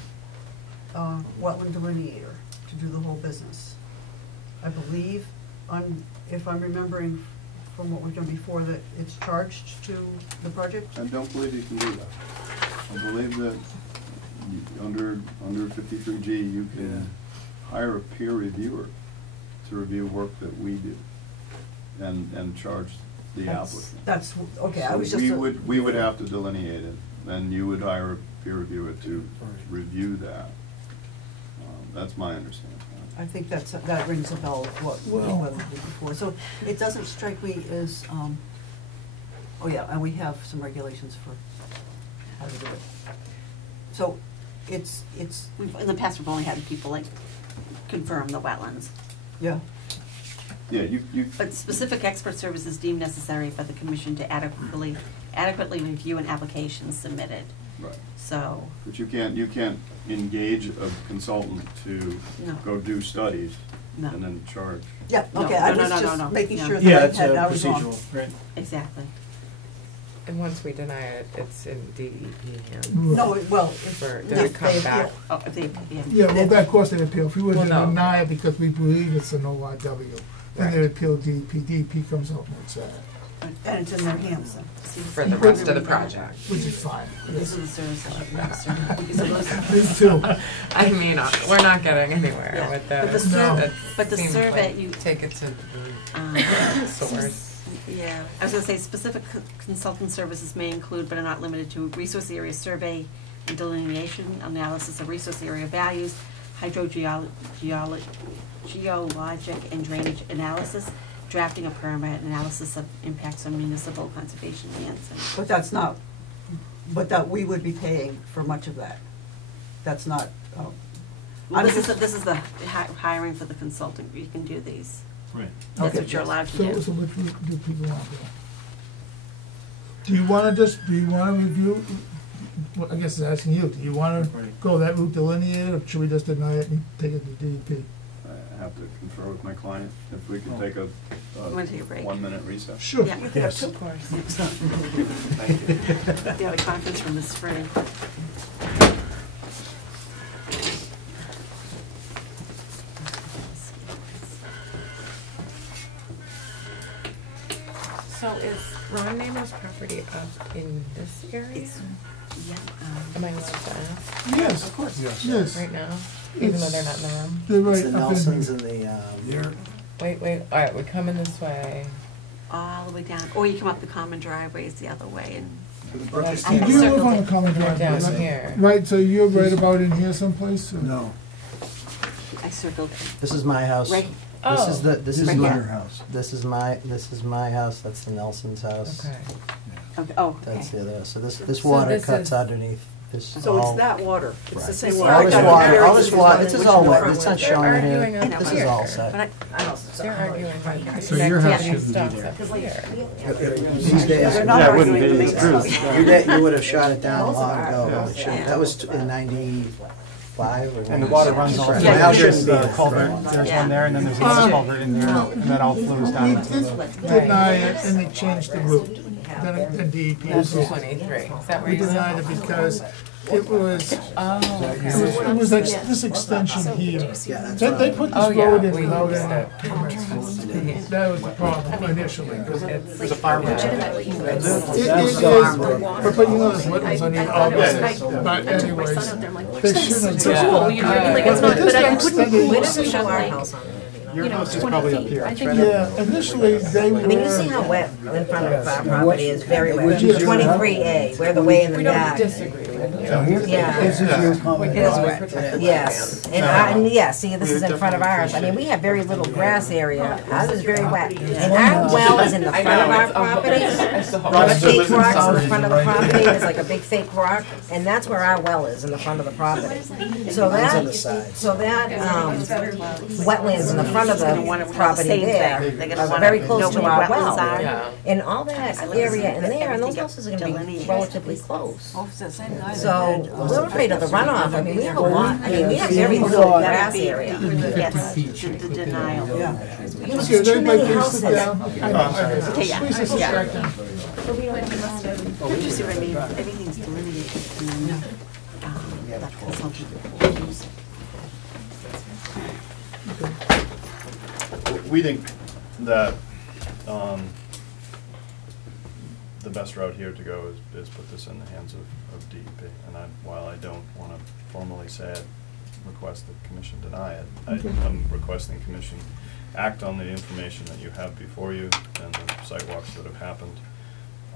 wetland delineator to do the whole business, I believe, if I'm remembering from what we've done before, that it's charged to the project? I don't believe you can do that. I believe that under 53G, you can hire a peer reviewer to review work that we do and charge the applicant. That's, okay, I So was just. we would have to delineate it, and you would hire a peer reviewer to review that. That's my understanding. I think that rings a bell with what we did before. So it doesn't strike me as, oh yeah, and we have some regulations for how to do it. So it's, In the past, we've only had people like confirm the wetlands. yeah, Yeah, you, But specific expert services deemed necessary by the commission to adequately review an application submitted. right. So, But you can't engage a consultant to No. go do studies No. and then charge. yeah, No, okay, I no, was no, no, just no, making no. sure Yeah, that it's I was wrong. procedural, right? exactly. And once we deny it, it's in DEP hands. No, well, For, if does it come they back? appeal. Oh, they, yeah. Yeah, well, that, of course, they appeal. If we were to Well, no. deny it because we believe it's an ORW, then they appeal DEP. DEP comes out and looks at it, And it's in their hands then. For the rest of the project. which is fine. These are the services you registered. These are those. These two. I mean, we're not getting anywhere Yeah. with But the this. No. It But the seems survey, like you- take it to Um, the source. Yeah, I was gonna say, specific consultant services may include, but are not limited to, resource area survey and delineation, analysis of resource area values, geologic and drainage analysis, drafting a permit, analysis of impacts on municipal conservation lands. But that's not, but that we would be paying for much of that. That's not, Well, this is the hiring for the consultant, you can do these. Right. That's Okay. what you're allowed to So, do. so which do people want to do? Do you want to review, well, I guess it's asking you, do you want to Right. go that route delineated, or should we just deny it and take it to DEP? I have to confer with my client. If we can take a wanna take a break? 1-minute recess. Sure. Yeah. Yes. Of course. Thank you. They had a conference from the spring. So is Ron Nama's property up in this area? Yeah, Am I allowed to ask Yes, of course. Yes. right now? Even though It's- they're not in the room? They're It's right the up in Nelsons here. and the, Wait, all right, we're coming this way. all the way down, or you come up the common driveways the other way and. That's- I You have do live circled on it. the common driveway, Down right? here. Right, so you're right about in here someplace? or- No. I circled it. this is my house. Right. This is the, this is Right my, here. house. this is my house, that's the Nelson's house. Okay. Okay, oh, okay. That's the other, so this So water this cuts is- underneath This is So all- it's that water, it's the Right. same See, water. I All got this the water, all variances this water, on this is which all one wet, from it's not which. showing They're here. arguing over This is here. all set. But They're arguing right So your house connectivity shouldn't be stops there. up here. These days, They're not Yeah, it wouldn't arguing be the true. maintenance. you would have shot it down Those long are- ago. Yeah. It shouldn't- That was in 95 or. And the water runs off. Right. The My house house, shouldn't there's be the there. culvert, there's one there, and then there's another culvert in there, and that all flows down We into did the. deny it, and they changed the route. Then DEP That's was, 23. Is that where we you denied live? it because it was, Oh, okay. it was like this extension here. Yeah, that's They put Oh, this yeah, road in we without used any it. permits. That was the problem initially, because it It's a farm. is, but you know, there's wetlands on the outside. But anyways, they shouldn't have Yeah. done You that. know, like, it's not, This but I extended- wouldn't, Where what does if it we show have our like, house on there? Your you know, house is 20 probably up feet? here. I think Yeah, initially they were. I mean, you see how wet in front of our property is, very wet. 23A, we're the way in the We don't back. disagree with you. Yeah. This is your It comment. is wet. Yes, and yeah, see, this is in front of ours. I mean, we have very little grass area. Ours is very wet. And our well is in the front of our property. The fake rocks in the front of the property, there's like a big fake rock, and that's where our well is, in the front of the property. So on the that, side. so that, wetlands in the front of the property Same there thing. They're gonna are wanna very know close to where our wetlands well. are. Yeah. And all that area in there, and those houses are gonna be Delineate. relatively close. Oh, it's that same guy that So, did, we're afraid of the runoff. I mean, we have a lot, I mean, we have very little grass area. Yes, the denial. Yeah. There's Okay, too many everybody please houses. sit down. I know, Okay, yeah. please just sit Yeah. back down. but we don't have You see what I mean? Everything's delineated. And then, that consultant. We think that the best route here to go is put this in the hands of DEP. And while I don't want to formally say it, request the commission deny it, I'm requesting commission act on the information that you have before you and the sidewalks that have happened.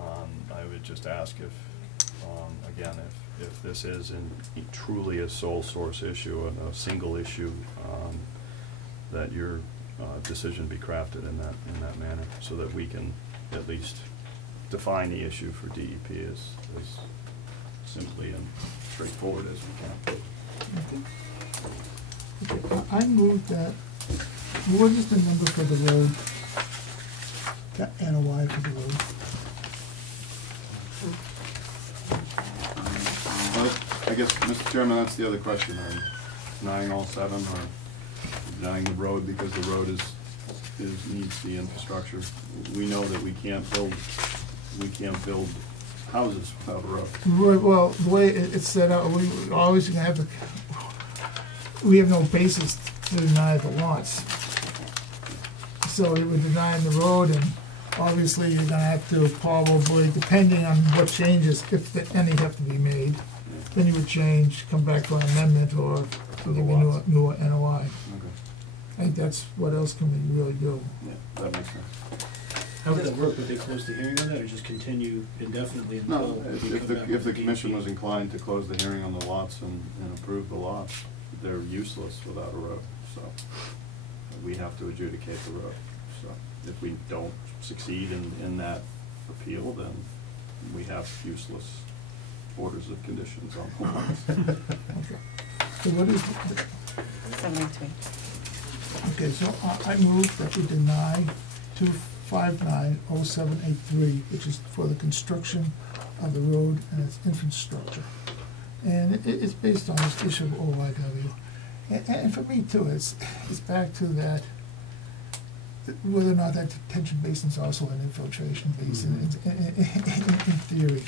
I would just ask if, again, if this is truly a sole source issue, a single issue, that your decision be crafted in that manner, so that we can at least define the issue for DEP as simply and straightforward as we can. Okay, I move that, what is the number for the road? The NOI for the road? Well, I guess, Mr. Chairman, that's the other question, are you denying all seven, or denying the road because the road needs the infrastructure? We know that we can't build houses without a road. Right, well, the way it's set up, we always gonna have we have no basis to deny the lots. So we would deny the road, and obviously you're gonna have to probably, depending on what changes, if any have to be made, then you would change, come back for an amendment, or give you a new NOI. Okay. I think that's, what else can we really do? Yeah, that makes sense. How would that work? Would they close the hearing on that, or just continue indefinitely until? No, we if come the, back if with the DEP? commission was inclined to close the hearing on the lots and approve the lots, they're useless without a road, so we have to adjudicate the road. So if we don't succeed in that appeal, then we have useless orders of conditions on the lots. So what is, 73. okay, so I move that we deny 2590783, which is for the construction of the road and its infrastructure. And it's based on this issue of OIW. And for me too, it's back to that, whether or not that detention basin is also an infiltration basin, in theory.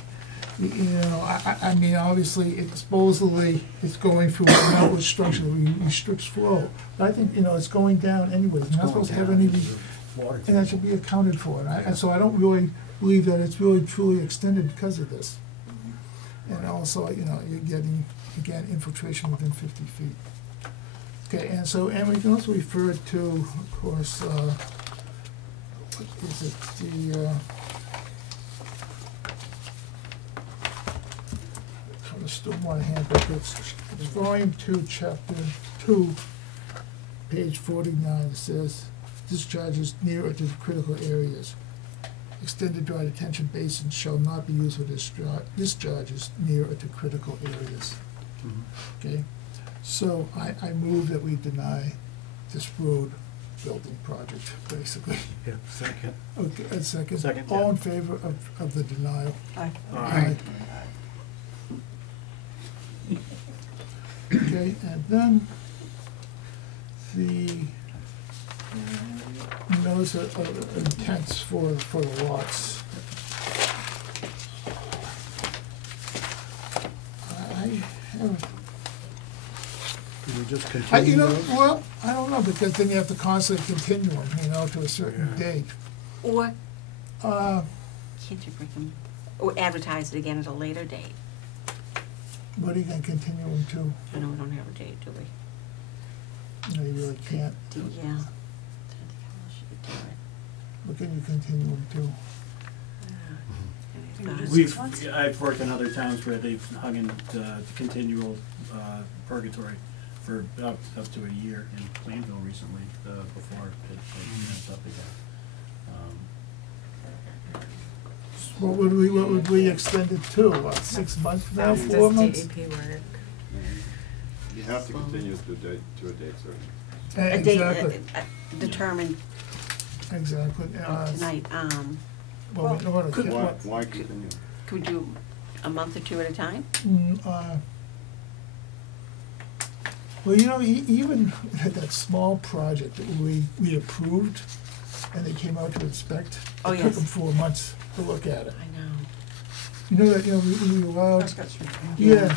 You know, I mean, obviously, it supposedly it's going through an outward structure that restricts flow. But I think, you know, it's going down anyways, it's not supposed to have any, and that should be accounted for. And so I don't really believe that it's really truly extended because of this. And also, you know, you're getting, again, infiltration within 50 feet. Okay, and so, and we can also refer to, of course, what is it, from the stormwater handbook, it's going to chapter 2, page 49, it says, discharges near or to the critical areas. extended dry detention basins shall not be used for discharges near or to critical areas. Okay, so I move that we deny this road building project, basically. Yeah, second. Okay, a second. Second, All yeah. in favor of the denial? Aye. Aye. Okay, and then the notice of intents for the lots. I have, Can we just you continue know, those? well, I don't know, because then you have to constantly continue them, you know, to a certain Yeah. date. Or Uh, can't you bring them, or advertise it again at a later date? what are you gonna continue them to? I know we don't have a date, do we? No, you really can't. Yeah. What can you continue them to? I've worked in other towns where they've hung in continual purgatory for up to a year in Plainville recently, before it ramped up again. What would we extend it to, about 6 months from now, 4 months? You have to continue to a date certain. A date Exactly, determined exactly. tonight. Well, we don't wanna could- get- Why continue? Could we do a month or two at a time? Well, you know, even that small project that we approved, and they came out to inspect, Oh, it took yes. them 4 months to look at it. I know. You know that, you know, we allowed, Prescott Street. yeah,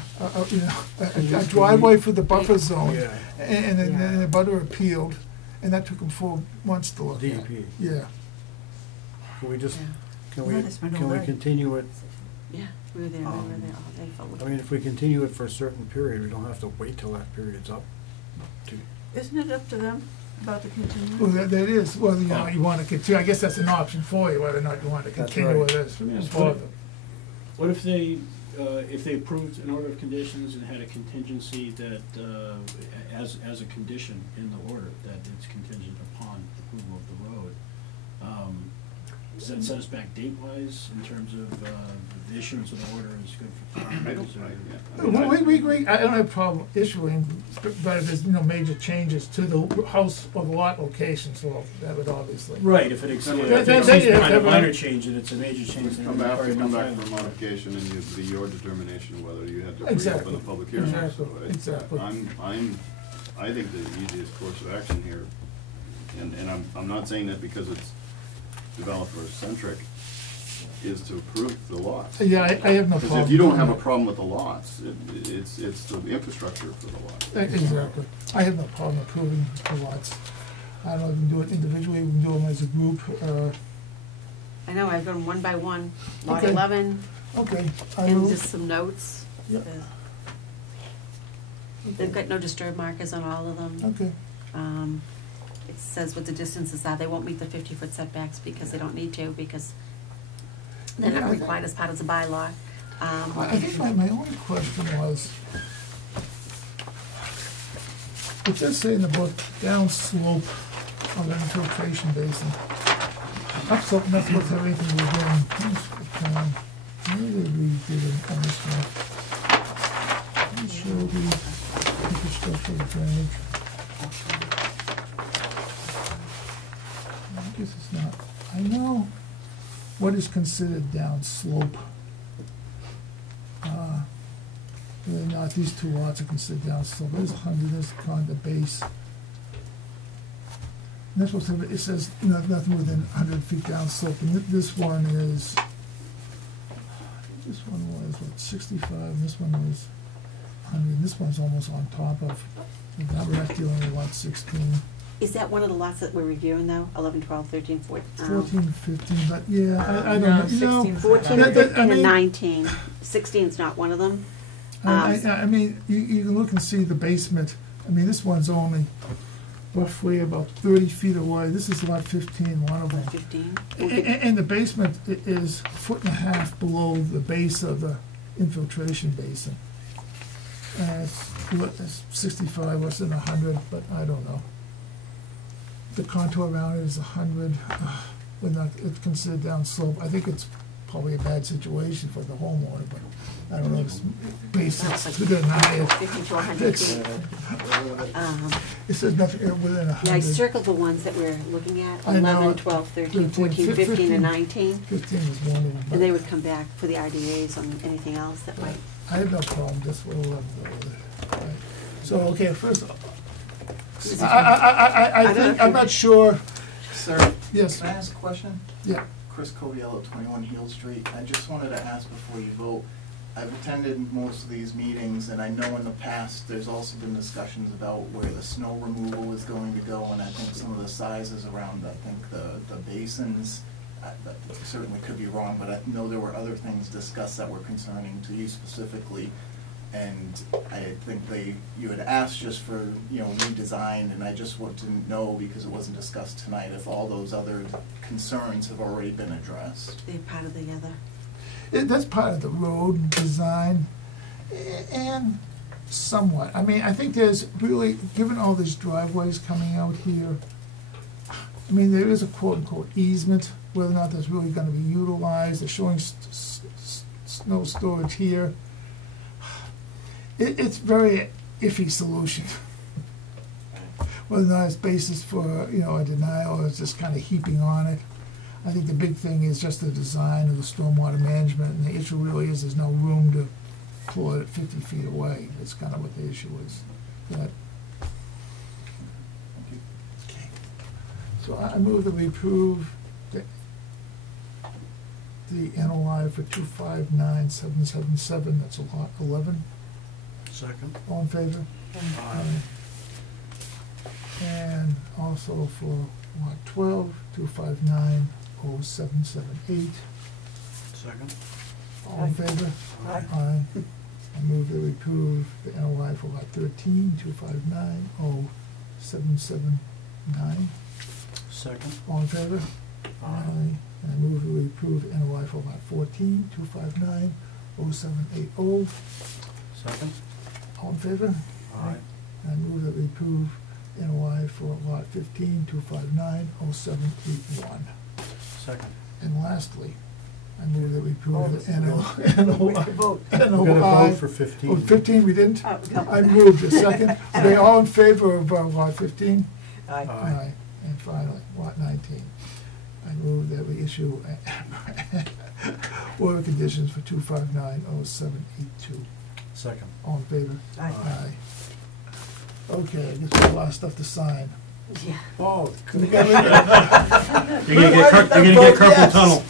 you know, a driveway for the buffer zone, Yeah. and then Yeah. the butter appealed, and that took them 4 months to look at. DEP. Yeah, Can we just, Yeah. can Well, we, that's been can we alright. continue it? Yeah, we were there all day full of. I mean, if we continue it for a certain period, we don't have to wait till that period's up. Isn't it up to them about the well, continuing? that is, well, you know, you wanna continue, I guess that's an option for you, whether or not you want to That's continue right. with this. Yeah. It's for them. What if they approved an order of conditions and had a contingency that, as a condition in the order, that it's contingent upon approval of the road? Does that set us back date-wise in terms of the issuance of the order is good for 5 I years? don't, or- I don't have a problem issuing, but if there's, you know, major changes to the house or lot locations, well, that would obviously. Right, if it exceeds That- that- behind a that- minor change and it's a major change, Would then come it's back, required come no back for filing. modification, and it'd be your determination whether you had to Exactly. reopen the public hearing. Exactly. So Exactly. I think the easiest course of action here, and I'm not saying that because it's developer-centric, is to approve the lots. Yeah, I have no Because problem. if you don't doing have a that. problem with the lots, it's the infrastructure for the lots. Exactly. I have no problem approving the lots. I don't know if we can do it individually, we can do them as a group, I know, I've done one by one, lot Okay. 11, okay. I and move- just some notes. Yeah. They've got no disturb markers on all of them. Okay, It says what the distances are, they won't meet the 50-foot setbacks because they don't need to, because they're Yeah, not I- required as part of the bylaw. I think my only question was, it does say in the book, down slope of an infiltration basin. Upslope, not supposed to have anything to do with, where did we get it on this one? Let me show the infrastructure drainage. I guess it's not, I know what is considered down slope. Whether or not these two lots are considered down slope, there's 100, there's on the base. And that's what's, it says nothing within 100 feet down slope, and this one is, this one was, what, 65, and this one was 100, this one's almost on top of, now we're actually only lot 16. Is that one of the lots that we're reviewing though, 11, 12, 13, 14? 14, 15, but yeah, I don't No, know, you know. 14, that- 15, I and mean- 19. 16's not one of them. I mean, you can look and see the basement, I mean, this one's only roughly about 30 feet away, this is lot 15, one of them. 15? And the basement is a foot and a half below the base of the infiltration basin. It's 65, less than 100, but I don't know. The contour around it is 100. whether or not it's considered downslope. I think it's probably a bad situation for the homeowner, but I don't know if it's basics to deny it. 50 to 100 It's- feet. It says nothing within Yeah, I 100. circled the ones that we're looking at, I know 11, it. 12, 13, 14, 15, and 19. 15 is one of them. And they would come back for the RDAs on anything else that might. I have no problem, just with 11 though with it. Right. So, okay, first, I think, I'm not sure, Sir, yes, can I ask a question? yeah. Chris Coviello, 21 Heald Street. I just wanted to ask before you vote. I've attended most of these meetings, and I know in the past, there's also been discussions about where the snow removal is going to go, and I think some of the sizes around, I think, the basins. That certainly could be wrong, but I know there were other things discussed that were concerning to you specifically. And I think you had asked just for, redesign, and I just wanted to know, because it wasn't discussed tonight, if all those other concerns have already been addressed. They're part of the other. That's part of the road design, and somewhat. I mean, I think there's really, given all these driveways coming out here, I mean, there is a quote-unquote easement, whether or not that's really gonna be utilized. They're showing snow storage here. It's very iffy solution. Whether or not it's basis for, a denial, or it's just kind of heaping on it. I think the big thing is just the design of the stormwater management, and the issue really is there's no room to pull it 50 feet away. That's kind of what the issue is. But, okay. So I move that we approve the NOI for 259777, that's lot 11. Second. All in favor? Aye. And also for lot 12, 2590778. Second. All in favor? Aye. Aye. I move that we approve the NOI for lot 13, 2590779. Second. All in favor? Aye. And I move that we approve the NOI for lot 14, 2590780. Second. All in favor? Aye. And I move that we approve NOI for lot 15, 2590781. Second. And lastly, I move that we approve the We NOI. vote. We're gonna vote for 15. Oh, 15 we didn't? Oh, no. I moved a second. Are they all in favor of lot 15? Aye. Aye. And finally, lot 19. I move that we issue order conditions for 2590782. Second. All in favor? Aye. Okay, I guess we have a lot of stuff to sign. Yeah. Oh, We got rid of- You're gonna get carpal tunnel.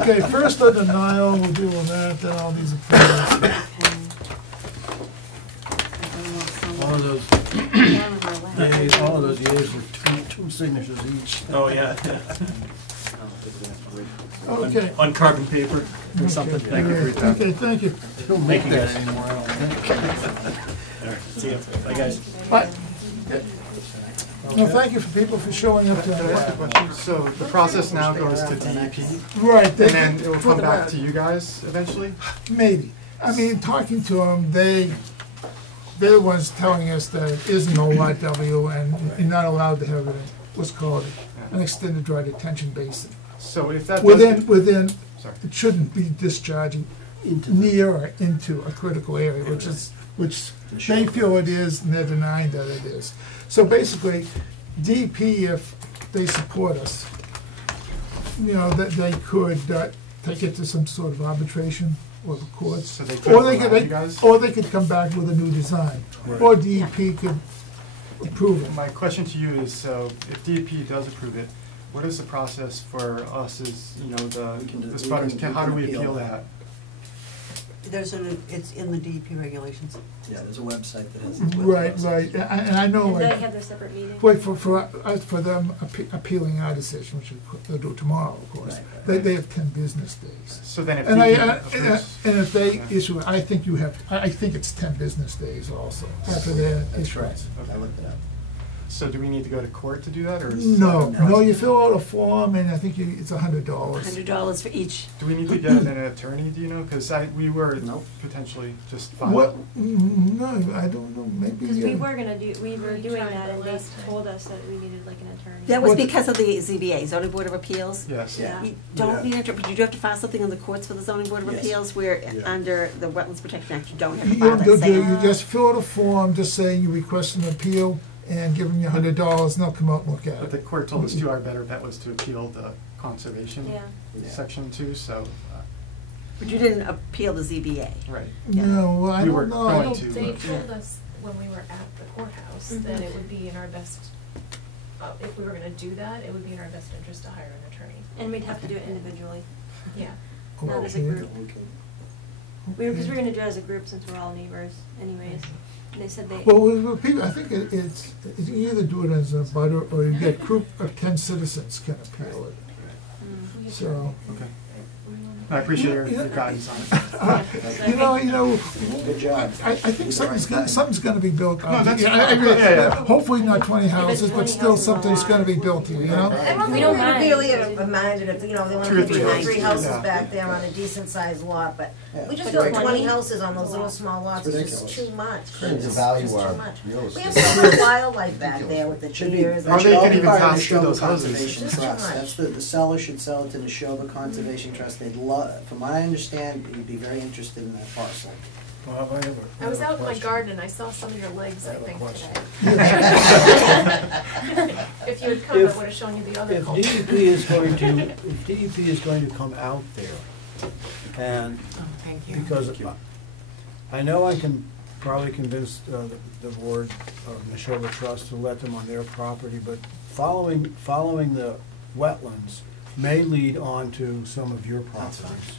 Okay, first the denial, we'll deal with that, then all these approvals. all of those yays, all of those yays were two signatures each. Oh, yeah. Okay. On carbon paper or something. Thank you for your time. Okay, thank you. Don't Thank make you, that guys. anymore, I don't think. All right, see ya. Bye, guys. Bye. No, thank you for people for showing up Can I ask a tonight. question? So the process now goes to DEP, Right, and they, then it will come back to you guys eventually? maybe. I mean, talking to them, they're the ones telling us that it is no lot W and you're not allowed to have what's called an extended dry detention basin. So if that does Within, sorry. it shouldn't be discharging near or into a critical area, which they feel it is, and they're denying that it is. So basically, DEP, if they support us, that they could take it to some sort of arbitration or the courts. So they could Or they allow could, you guys? or they could come back with a new design. Or DEP could approve it. My question to you is, so if DEP does approve it, what is the process for us as, the sputters, how do we appeal that? It's in the DEP regulations. Yeah, there's a website that has. Right, and I know, And they like, have their separate meeting? wait, for them appealing our decision, which they'll do tomorrow, of course, they have 10 business days. So then if And DEP and approves, if they issue it, I think it's 10 business days also, after their That's right. issuance. I looked it up. So do we need to go to court to do that, or is No, that- no, you fill out a form, and I think it's $100. $100 for each. Do we need to get an attorney, do you know? Because we were Nope. potentially just fine. What, no, I don't know, maybe. Because we were doing tried that, the and they last time. told us that we needed like an attorney. That was What- because of the ZBA, zoning board of appeals. Yes. Yeah. You don't need to, but you do have to file something in the courts for the zoning board of Yes. appeals, where Yeah. under the Wetlands Protection Act, you don't have to You file don't that do, same. you just fill out a form, just saying you request an appeal, and give them your $100, and they'll come out and look at But the it. court told us too, our better bet was to appeal the conservation Yeah. Yeah. section too, so, But you didn't appeal the ZBA. right. Yeah. No, well, I We were don't know. I going don't- to, They but- told us when we were at the courthouse that it would be in our best, if we were gonna do that, it would be in our best interest to hire an attorney. And we'd have to do it individually, Yeah. not as a Okay. group. Because we're gonna do it as a group since we're all neighbors anyways. And they said they. Well, with people, I think you either do it as a butter, or you get group of 10 citizens can appeal it. Mm. So, Okay. I appreciate your Yeah. guidance on it. you know, Good job. I think something's gonna be built. No, that's- Yeah, I agree. yeah, yeah. Hopefully not 20 houses, but 20 still houses is a something's lot. gonna be built here, you know? I don't We think don't we're gonna mind. really mind it if, you know, they wanna 2 or put 3 two or houses. 3 houses Yeah. back there on a decent sized lot, but Yeah. we just But feel like 20 20 houses on those little small lots is just ridiculous. too much. Brings the It's value just too our much. real We have estate. so much wildlife back there with the Should be, deers. that Or should they all can be even part of the pass through Neshoba those houses. Conservation It's just too Trust. much. That's the seller should sell it to the Neshoba Conservation Trust. They'd love, from what I understand, you'd be very interested in that parcel. Bob, I have a I was out in my question. garden and I saw some of your legs, I have a think, question. today. If you had come, I If- would have shown you the other If culture. DEP is going to come out there, and Oh, thank you. because I know I can probably convince the board of Neshoba Trust to let them on their property, but following the wetlands may lead on to some of your That's fine. properties.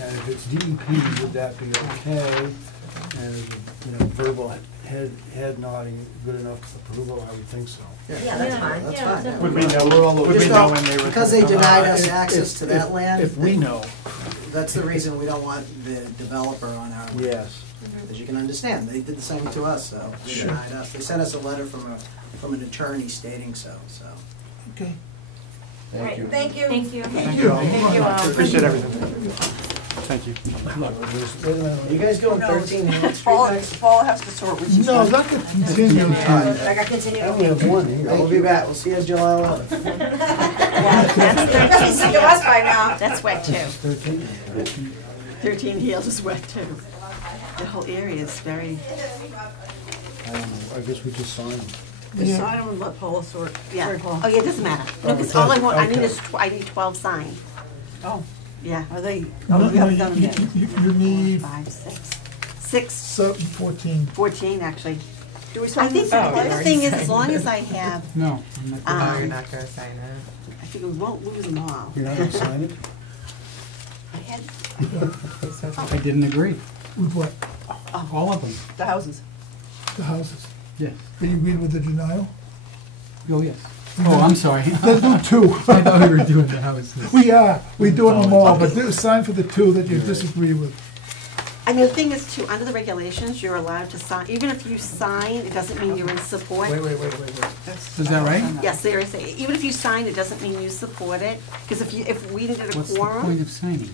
And if it's DEP, would that be okay? And is, verbal head nodding good enough approval? I would think so. Yeah, that's fine. That's Yeah, fine. that's Would we know, would we Just know when they were? because gonna they come denied out? us access to that land. If we know, That's the reason we don't want the developer on our land. yes. As you can understand, they did the same to us, so they Sure. denied us. They sent us a letter from an attorney stating so. Okay. Thank you. Thank you. Thank you. Thank you all. Thank you all. Appreciate everything. Thank you. You guys going 13 Hamlet Street Paul, next? Paul has to sort with you. No, that could continue. I got continued. I only have one here. We'll be back. We'll see you July 11th. That's He's sick of us by now. That's wet too. 13. 13 Heels is wet too. The whole area is very, I don't know, I guess we just signed them. Just sign them and let Paul sort. yeah. Sorry, Paul. Oh, yeah, it doesn't matter. No, Oh, because it all I doesn't? want, I need Okay. is, I need 12 signed. Oh, Yeah. are they, No, oh, we no, haven't done them yet. You need 5, 6. 6, 14. 14 actually. Do we I sign think this? Oh, the thing is, as long as I have, No, I'm not. Oh, you're um, not gonna sign it? I think we won't lose them all. You're not gonna sign it? I had, I didn't agree. With what? All of them. The houses. The houses. Yes. Are you agreed with the denial? Oh, yes. Oh, I'm sorry. Then do 2. I thought we were doing the houses. We're doing them all, but sign for the 2 that you disagree with. I mean, the thing is too, under the regulations, you're allowed to sign, even if you sign, it doesn't mean you're in support. Wait. Is that right? Yes, seriously, even if you sign, it doesn't mean you support it, because if we did a What's the quorum. point of signing?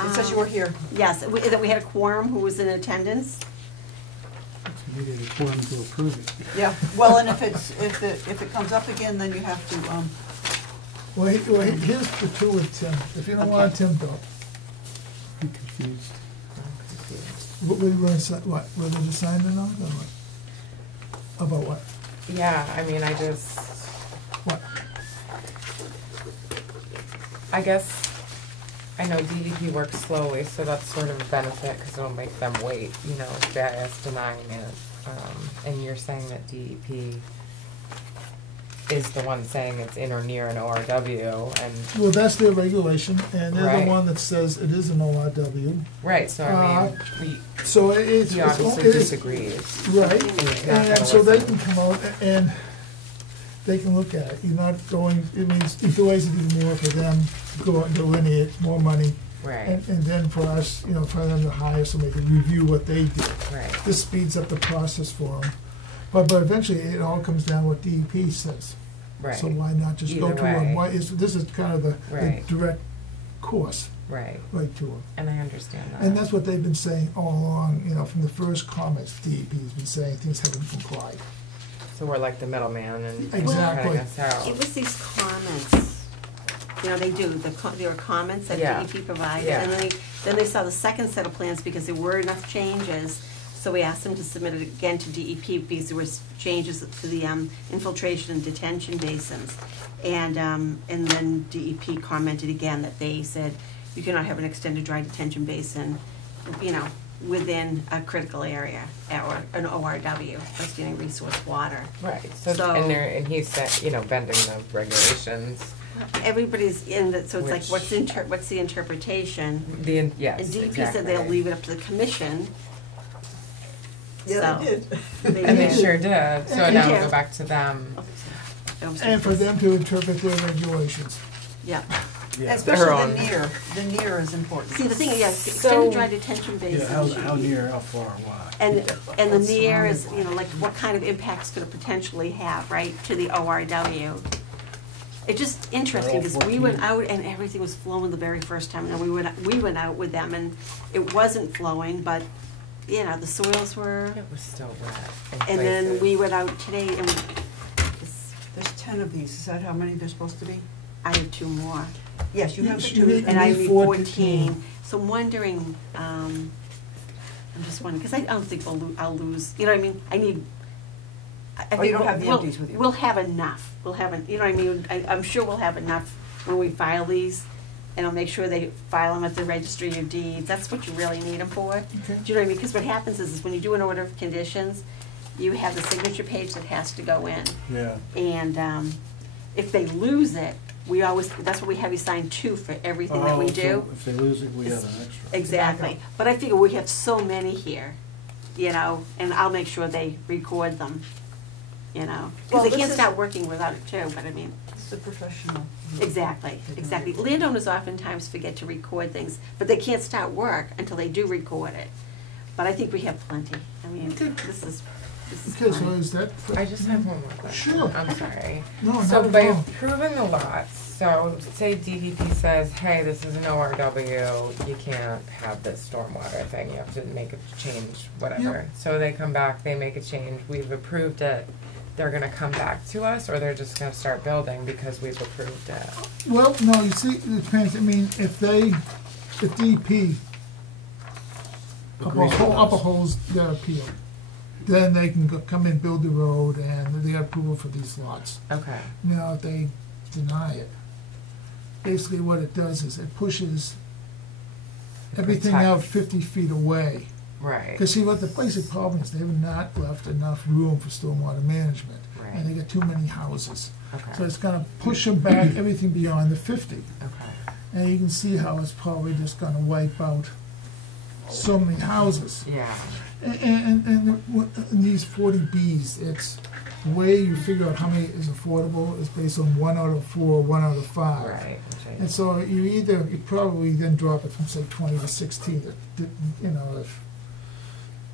It says you were here. Yes, that we had a quorum who was in attendance. We needed a quorum to approve it. Yeah, well, and if it comes up again, then you have to, Well, here's the 2 with Tim. If you don't want Tim, don't. I'm confused. What were you going to say? What? Whether to sign or not? Or what? About what? Yeah, I mean, I just, What? I guess, I know DEP works slowly, so that's sort of a benefit, because it'll make them wait, JIS denying it. And you're saying that DEP is the one saying it's in or near an ORW, and, Well, that's their regulation, and they're Right. the one that says it is an ORW. right, so I mean, So it's. he it's- obviously it's- disagrees. Right, He's not and gonna so they listen. can come out and they can look at it. You're not going, it means, it's always even more for them to go out and delineate more money. Right, And then for us, for them to hire somebody to review what they did. right. This speeds up the process for them. But eventually, it all comes down to what DEP says. Right. So why not just go Either to way. this is kind of the Right. direct course Right. right to them. And I understand that. And that's what they've been saying all along, you know, from the first comments, DEP's been saying things haven't complied. So we're like the middleman and Exactly. cutting us out. It was these comments, you know, they do, there were comments that Yeah. DEP provided, Yeah. and then they saw the second set of plans because there were enough changes, so we asked them to submit it again to DEP because there was changes to the infiltration and detention basins. And then DEP commented again that they said, you cannot have an extended dry detention basin, you know, within a critical area, or an ORW, or standing resource water. Right, and he said, you know, bending the regulations. Everybody's in the, so it's like, Which- what's the interpretation? Yes, And DEP exactly. said they'll leave it up to the commission. Yeah, So- they did. And they sure did, so And- now we Yeah. go back to them. And for them to interpret their regulations. Yeah. Their Especially own. the near is important. See, the thing is, yeah, So- extended dry detention Yeah, basins. how near, how far, why? And the What's near is, surrounded you know, like, what kind of impacts could it potentially have, right, to the ORW? It's just interesting, They're all because we went 14. out and everything was flowing the very first time, and we went out with them, and it wasn't flowing, but, you know, the soils were, It was still wet. in and then places. we went out today, and it's- There's 10 of these, is that how many there's supposed to be? I have two more. Yes, you have Yes, two. you need- And I need need 14. 14, so I'm wondering, I'm just wondering, because I don't think I'll lose, you know what I mean? I need. I Oh, you think don't have the we'll- empties with you? We'll have enough, you know what I mean? I'm sure we'll have enough when we file these, and I'll make sure they file them at the registry of deeds, that's what you really need them for. Okay. Do you know what I mean? Because what happens is when you do an order of conditions, you have the signature page that has to go in. Yeah. And if they lose it, we always, that's what we have you sign two for everything that we Oh, so do. if they lose it, we have an extra. Exactly, but I figure we have so many here, you know, and I'll make sure they record them, you know. Well, Because they this can't is- start working without it too, but I mean, It's the professional. exactly, exactly. Landowners oftentimes forget to record things, but they can't start work until they do record it. But I think we have plenty, I mean, this is Okay, so fine. is that? I just have one more question. Sure. I'm sorry. No, So not by at all. approving the lots, so say DEP says, hey, this is an ORW, you can't have this stormwater thing, you have to make a change, whatever. So they come back, they make a change, we've approved it, they're gonna come back to us, or they're just gonna start building because we've approved it? Well, no, you see, it depends, I mean, if DEP Agrees with us. upholds their appeal, then they can come in, build the road, and they have approval for these lots. Okay. Now, if they deny it, basically what it does is it pushes everything out Protects. 50 feet away. Right. Because see, what the basic problem is, they have not left enough room for stormwater management. And they got too many houses. Okay. So it's gonna push them back, everything beyond the 50. Okay. And you can see how it's probably just gonna wipe out so many houses. Yeah. And these 40Bs, it's the way you figure out how many is affordable is based on 1 out of 4, 1 out of 5. Right. And so you probably then drop it from say 20 to 16, you know, if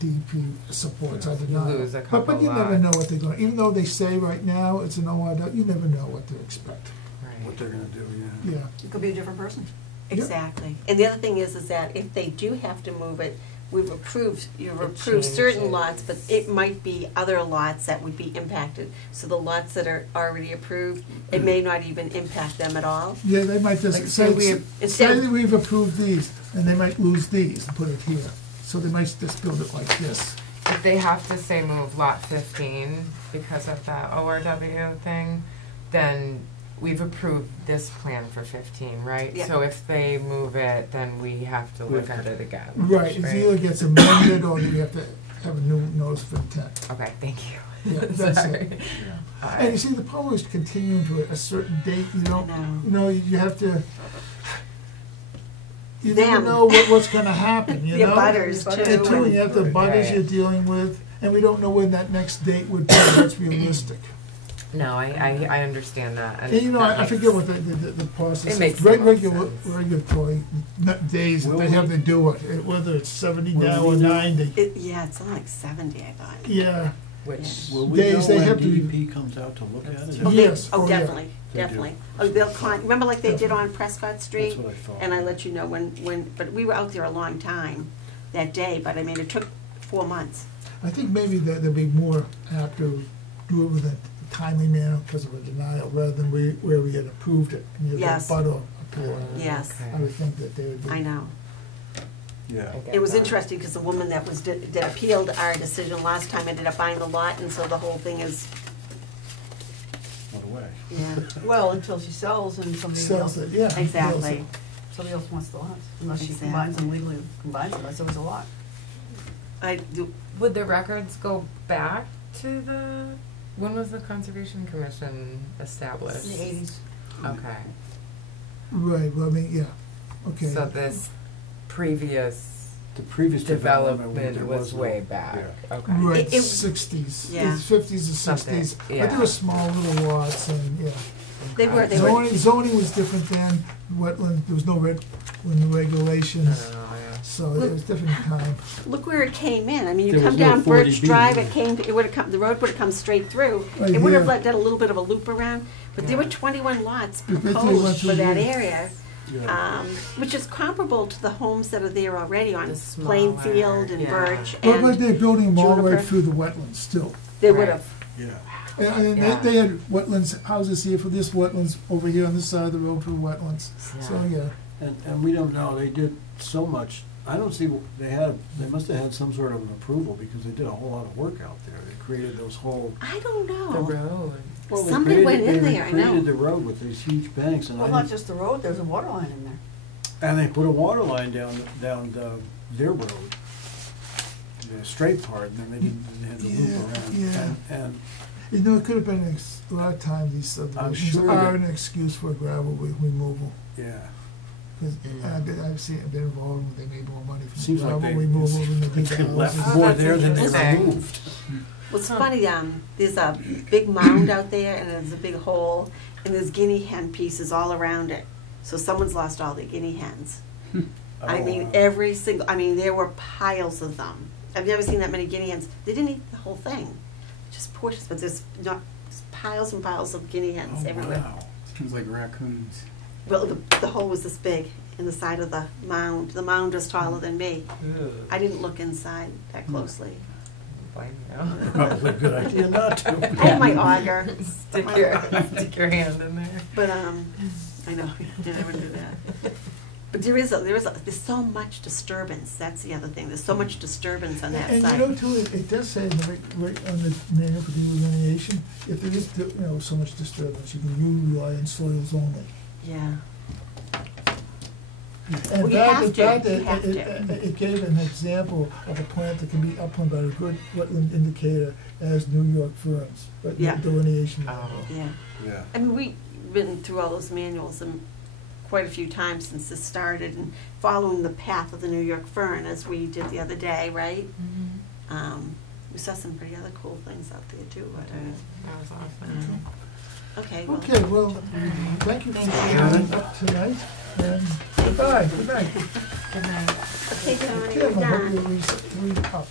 DEP supports, I did You not. lose a But couple you never know lots. what they're going, even though they say right now it's an ORW, you never know what to expect. What they're gonna do, yeah. Yeah. It could be a different person. Exactly. And the other thing is that if they do have to move it, you've approved certain changes. lots, but it might be other lots that would be impacted. So the lots that are already approved, it may not even impact them at all. Yeah, they might just Like, say, say we- say that we've approved these, and they might lose these and put it here. So they might just build it like this. If they have to say move lot 15 because of that ORW thing, then we've approved this plan for 15, right? Yeah. So if they move it, then we have to look at it again. Right, it either gets amended or you have to have a new notice of intent. Okay, thank you. Yeah, that's Sorry. it. And you see, the problem is continuing to a certain date, you I know. know, you have to, you never Them. know what's gonna happen, you The know? butters, And too. two, you have the butters Right. you're dealing with, and we don't know when that next date would be, that's realistic. No, I understand that. And you know, that I makes- forget what the process It makes is. a lot of Regulatory days that they have to do it, whether it's 70 now or 90. Yeah, it's only like 70, I thought. Yeah, which, Will we Days know they when have to- DEP comes out to look at it? Oh, they- Yes, oh, oh, yeah. definitely, They do. definitely. Oh, they'll remember like they did on Prescott Street? That's what I thought. And I let you know when, but we were out there a long time that day, but I mean, it took 4 months. I think maybe that they'll be more apt to do it with a timely manner because of a denial, rather than where we had approved it, and you had Yes. butter appeal. Yes. I would think that they would be. I know. Yeah. It was interesting because the woman that that appealed our decision last time ended up buying the lot, and so the whole thing is, What away. yeah. Well, until she sells and somebody else, Sells it, yeah. Exactly. somebody else wants the lots, unless she Exactly. combines them legally, unless it was a lot. I do, would the records go back to when was the Conservation Commission established? In the 80s. Okay, Right, well, I mean, yeah, okay. so this previous The previous development there was no- way back, yeah. okay. Right, It- sixties, Yeah. fifties and Something, sixties, but yeah. they were small little lots, and, yeah. they were, Zoning was different then, wetland, there was no wetland regulations, so it was different time. look where it came in. I mean, you There come was no down Birch 40B Drive, either. it would have come, the road would have come straight through. Right It would have here. done a little bit of a loop around, but there were 21 lots They went proposed through for that here. area. Yeah. Which is comparable to the homes that are there already on The smaller, Plainfield and yeah. Birch But and they're building them all Juniper. right through the wetlands still. they would Right. have. Yeah. And Yeah. they had wetlands, houses here for this wetlands, over here on this side of the road for wetlands, so, yeah. And we don't know, they did so much, I don't see, they must have had some sort of an approval because they did a whole lot of work out there. They created those whole. I don't The know. road. Well, they Somebody went created- in there, I They created know. the road with these huge banks and Well, I not didn't, just the road, there's a water line in there. and they put a water line down their road. The straight part, and then they didn't have to Yeah, loop around. yeah. And You know, it could have been, a lot of times these subdivisions sure are that- an excuse for gravel removal. yeah. Because I've been involved when they made more money from Seems like gravel they- removal than they did They houses. left more there than they interesting. removed. Well, it's funny, there's a big mound out there and there's a big hole and there's guinea hen pieces all around it. So someone's lost all their guinea hens. I Oh, mean, wow. every single, I mean, there were piles of them. I've never seen that many guinea hens. They didn't eat the whole thing, just portions, but there's piles and piles of guinea hens Oh, everywhere. wow. Seems like raccoons. Well, the hole was this big in the side of the mound. The mound was taller than me. I didn't look inside that closely. Blame you. Probably a good idea not to. I had my auger. Stick your hand in there. But, I know, yeah, I wouldn't do that. But there's so much disturbance, that's the other thing, there's so much disturbance on that And you side. know, too, it does say in the right on the manual for delineation, if there is, so much disturbance, you can rely on soils only. Yeah, And Well, you that- have to, that- you have to. It gave an example of a plant that can be upland by a good wetland indicator as New York ferns, but Yeah. delineation. yeah. Yeah. I mean, we've been through all those manuals and quite a few times since this started, and following the path of the New York fern, as we did the other day, right? We saw some pretty other cool things out there too. But, That was awesome. okay, well. Okay, well, thank you for showing up tonight, and goodbye, good night. Good night. Okay, Tony, Kim, we're I hope done. you'll read up.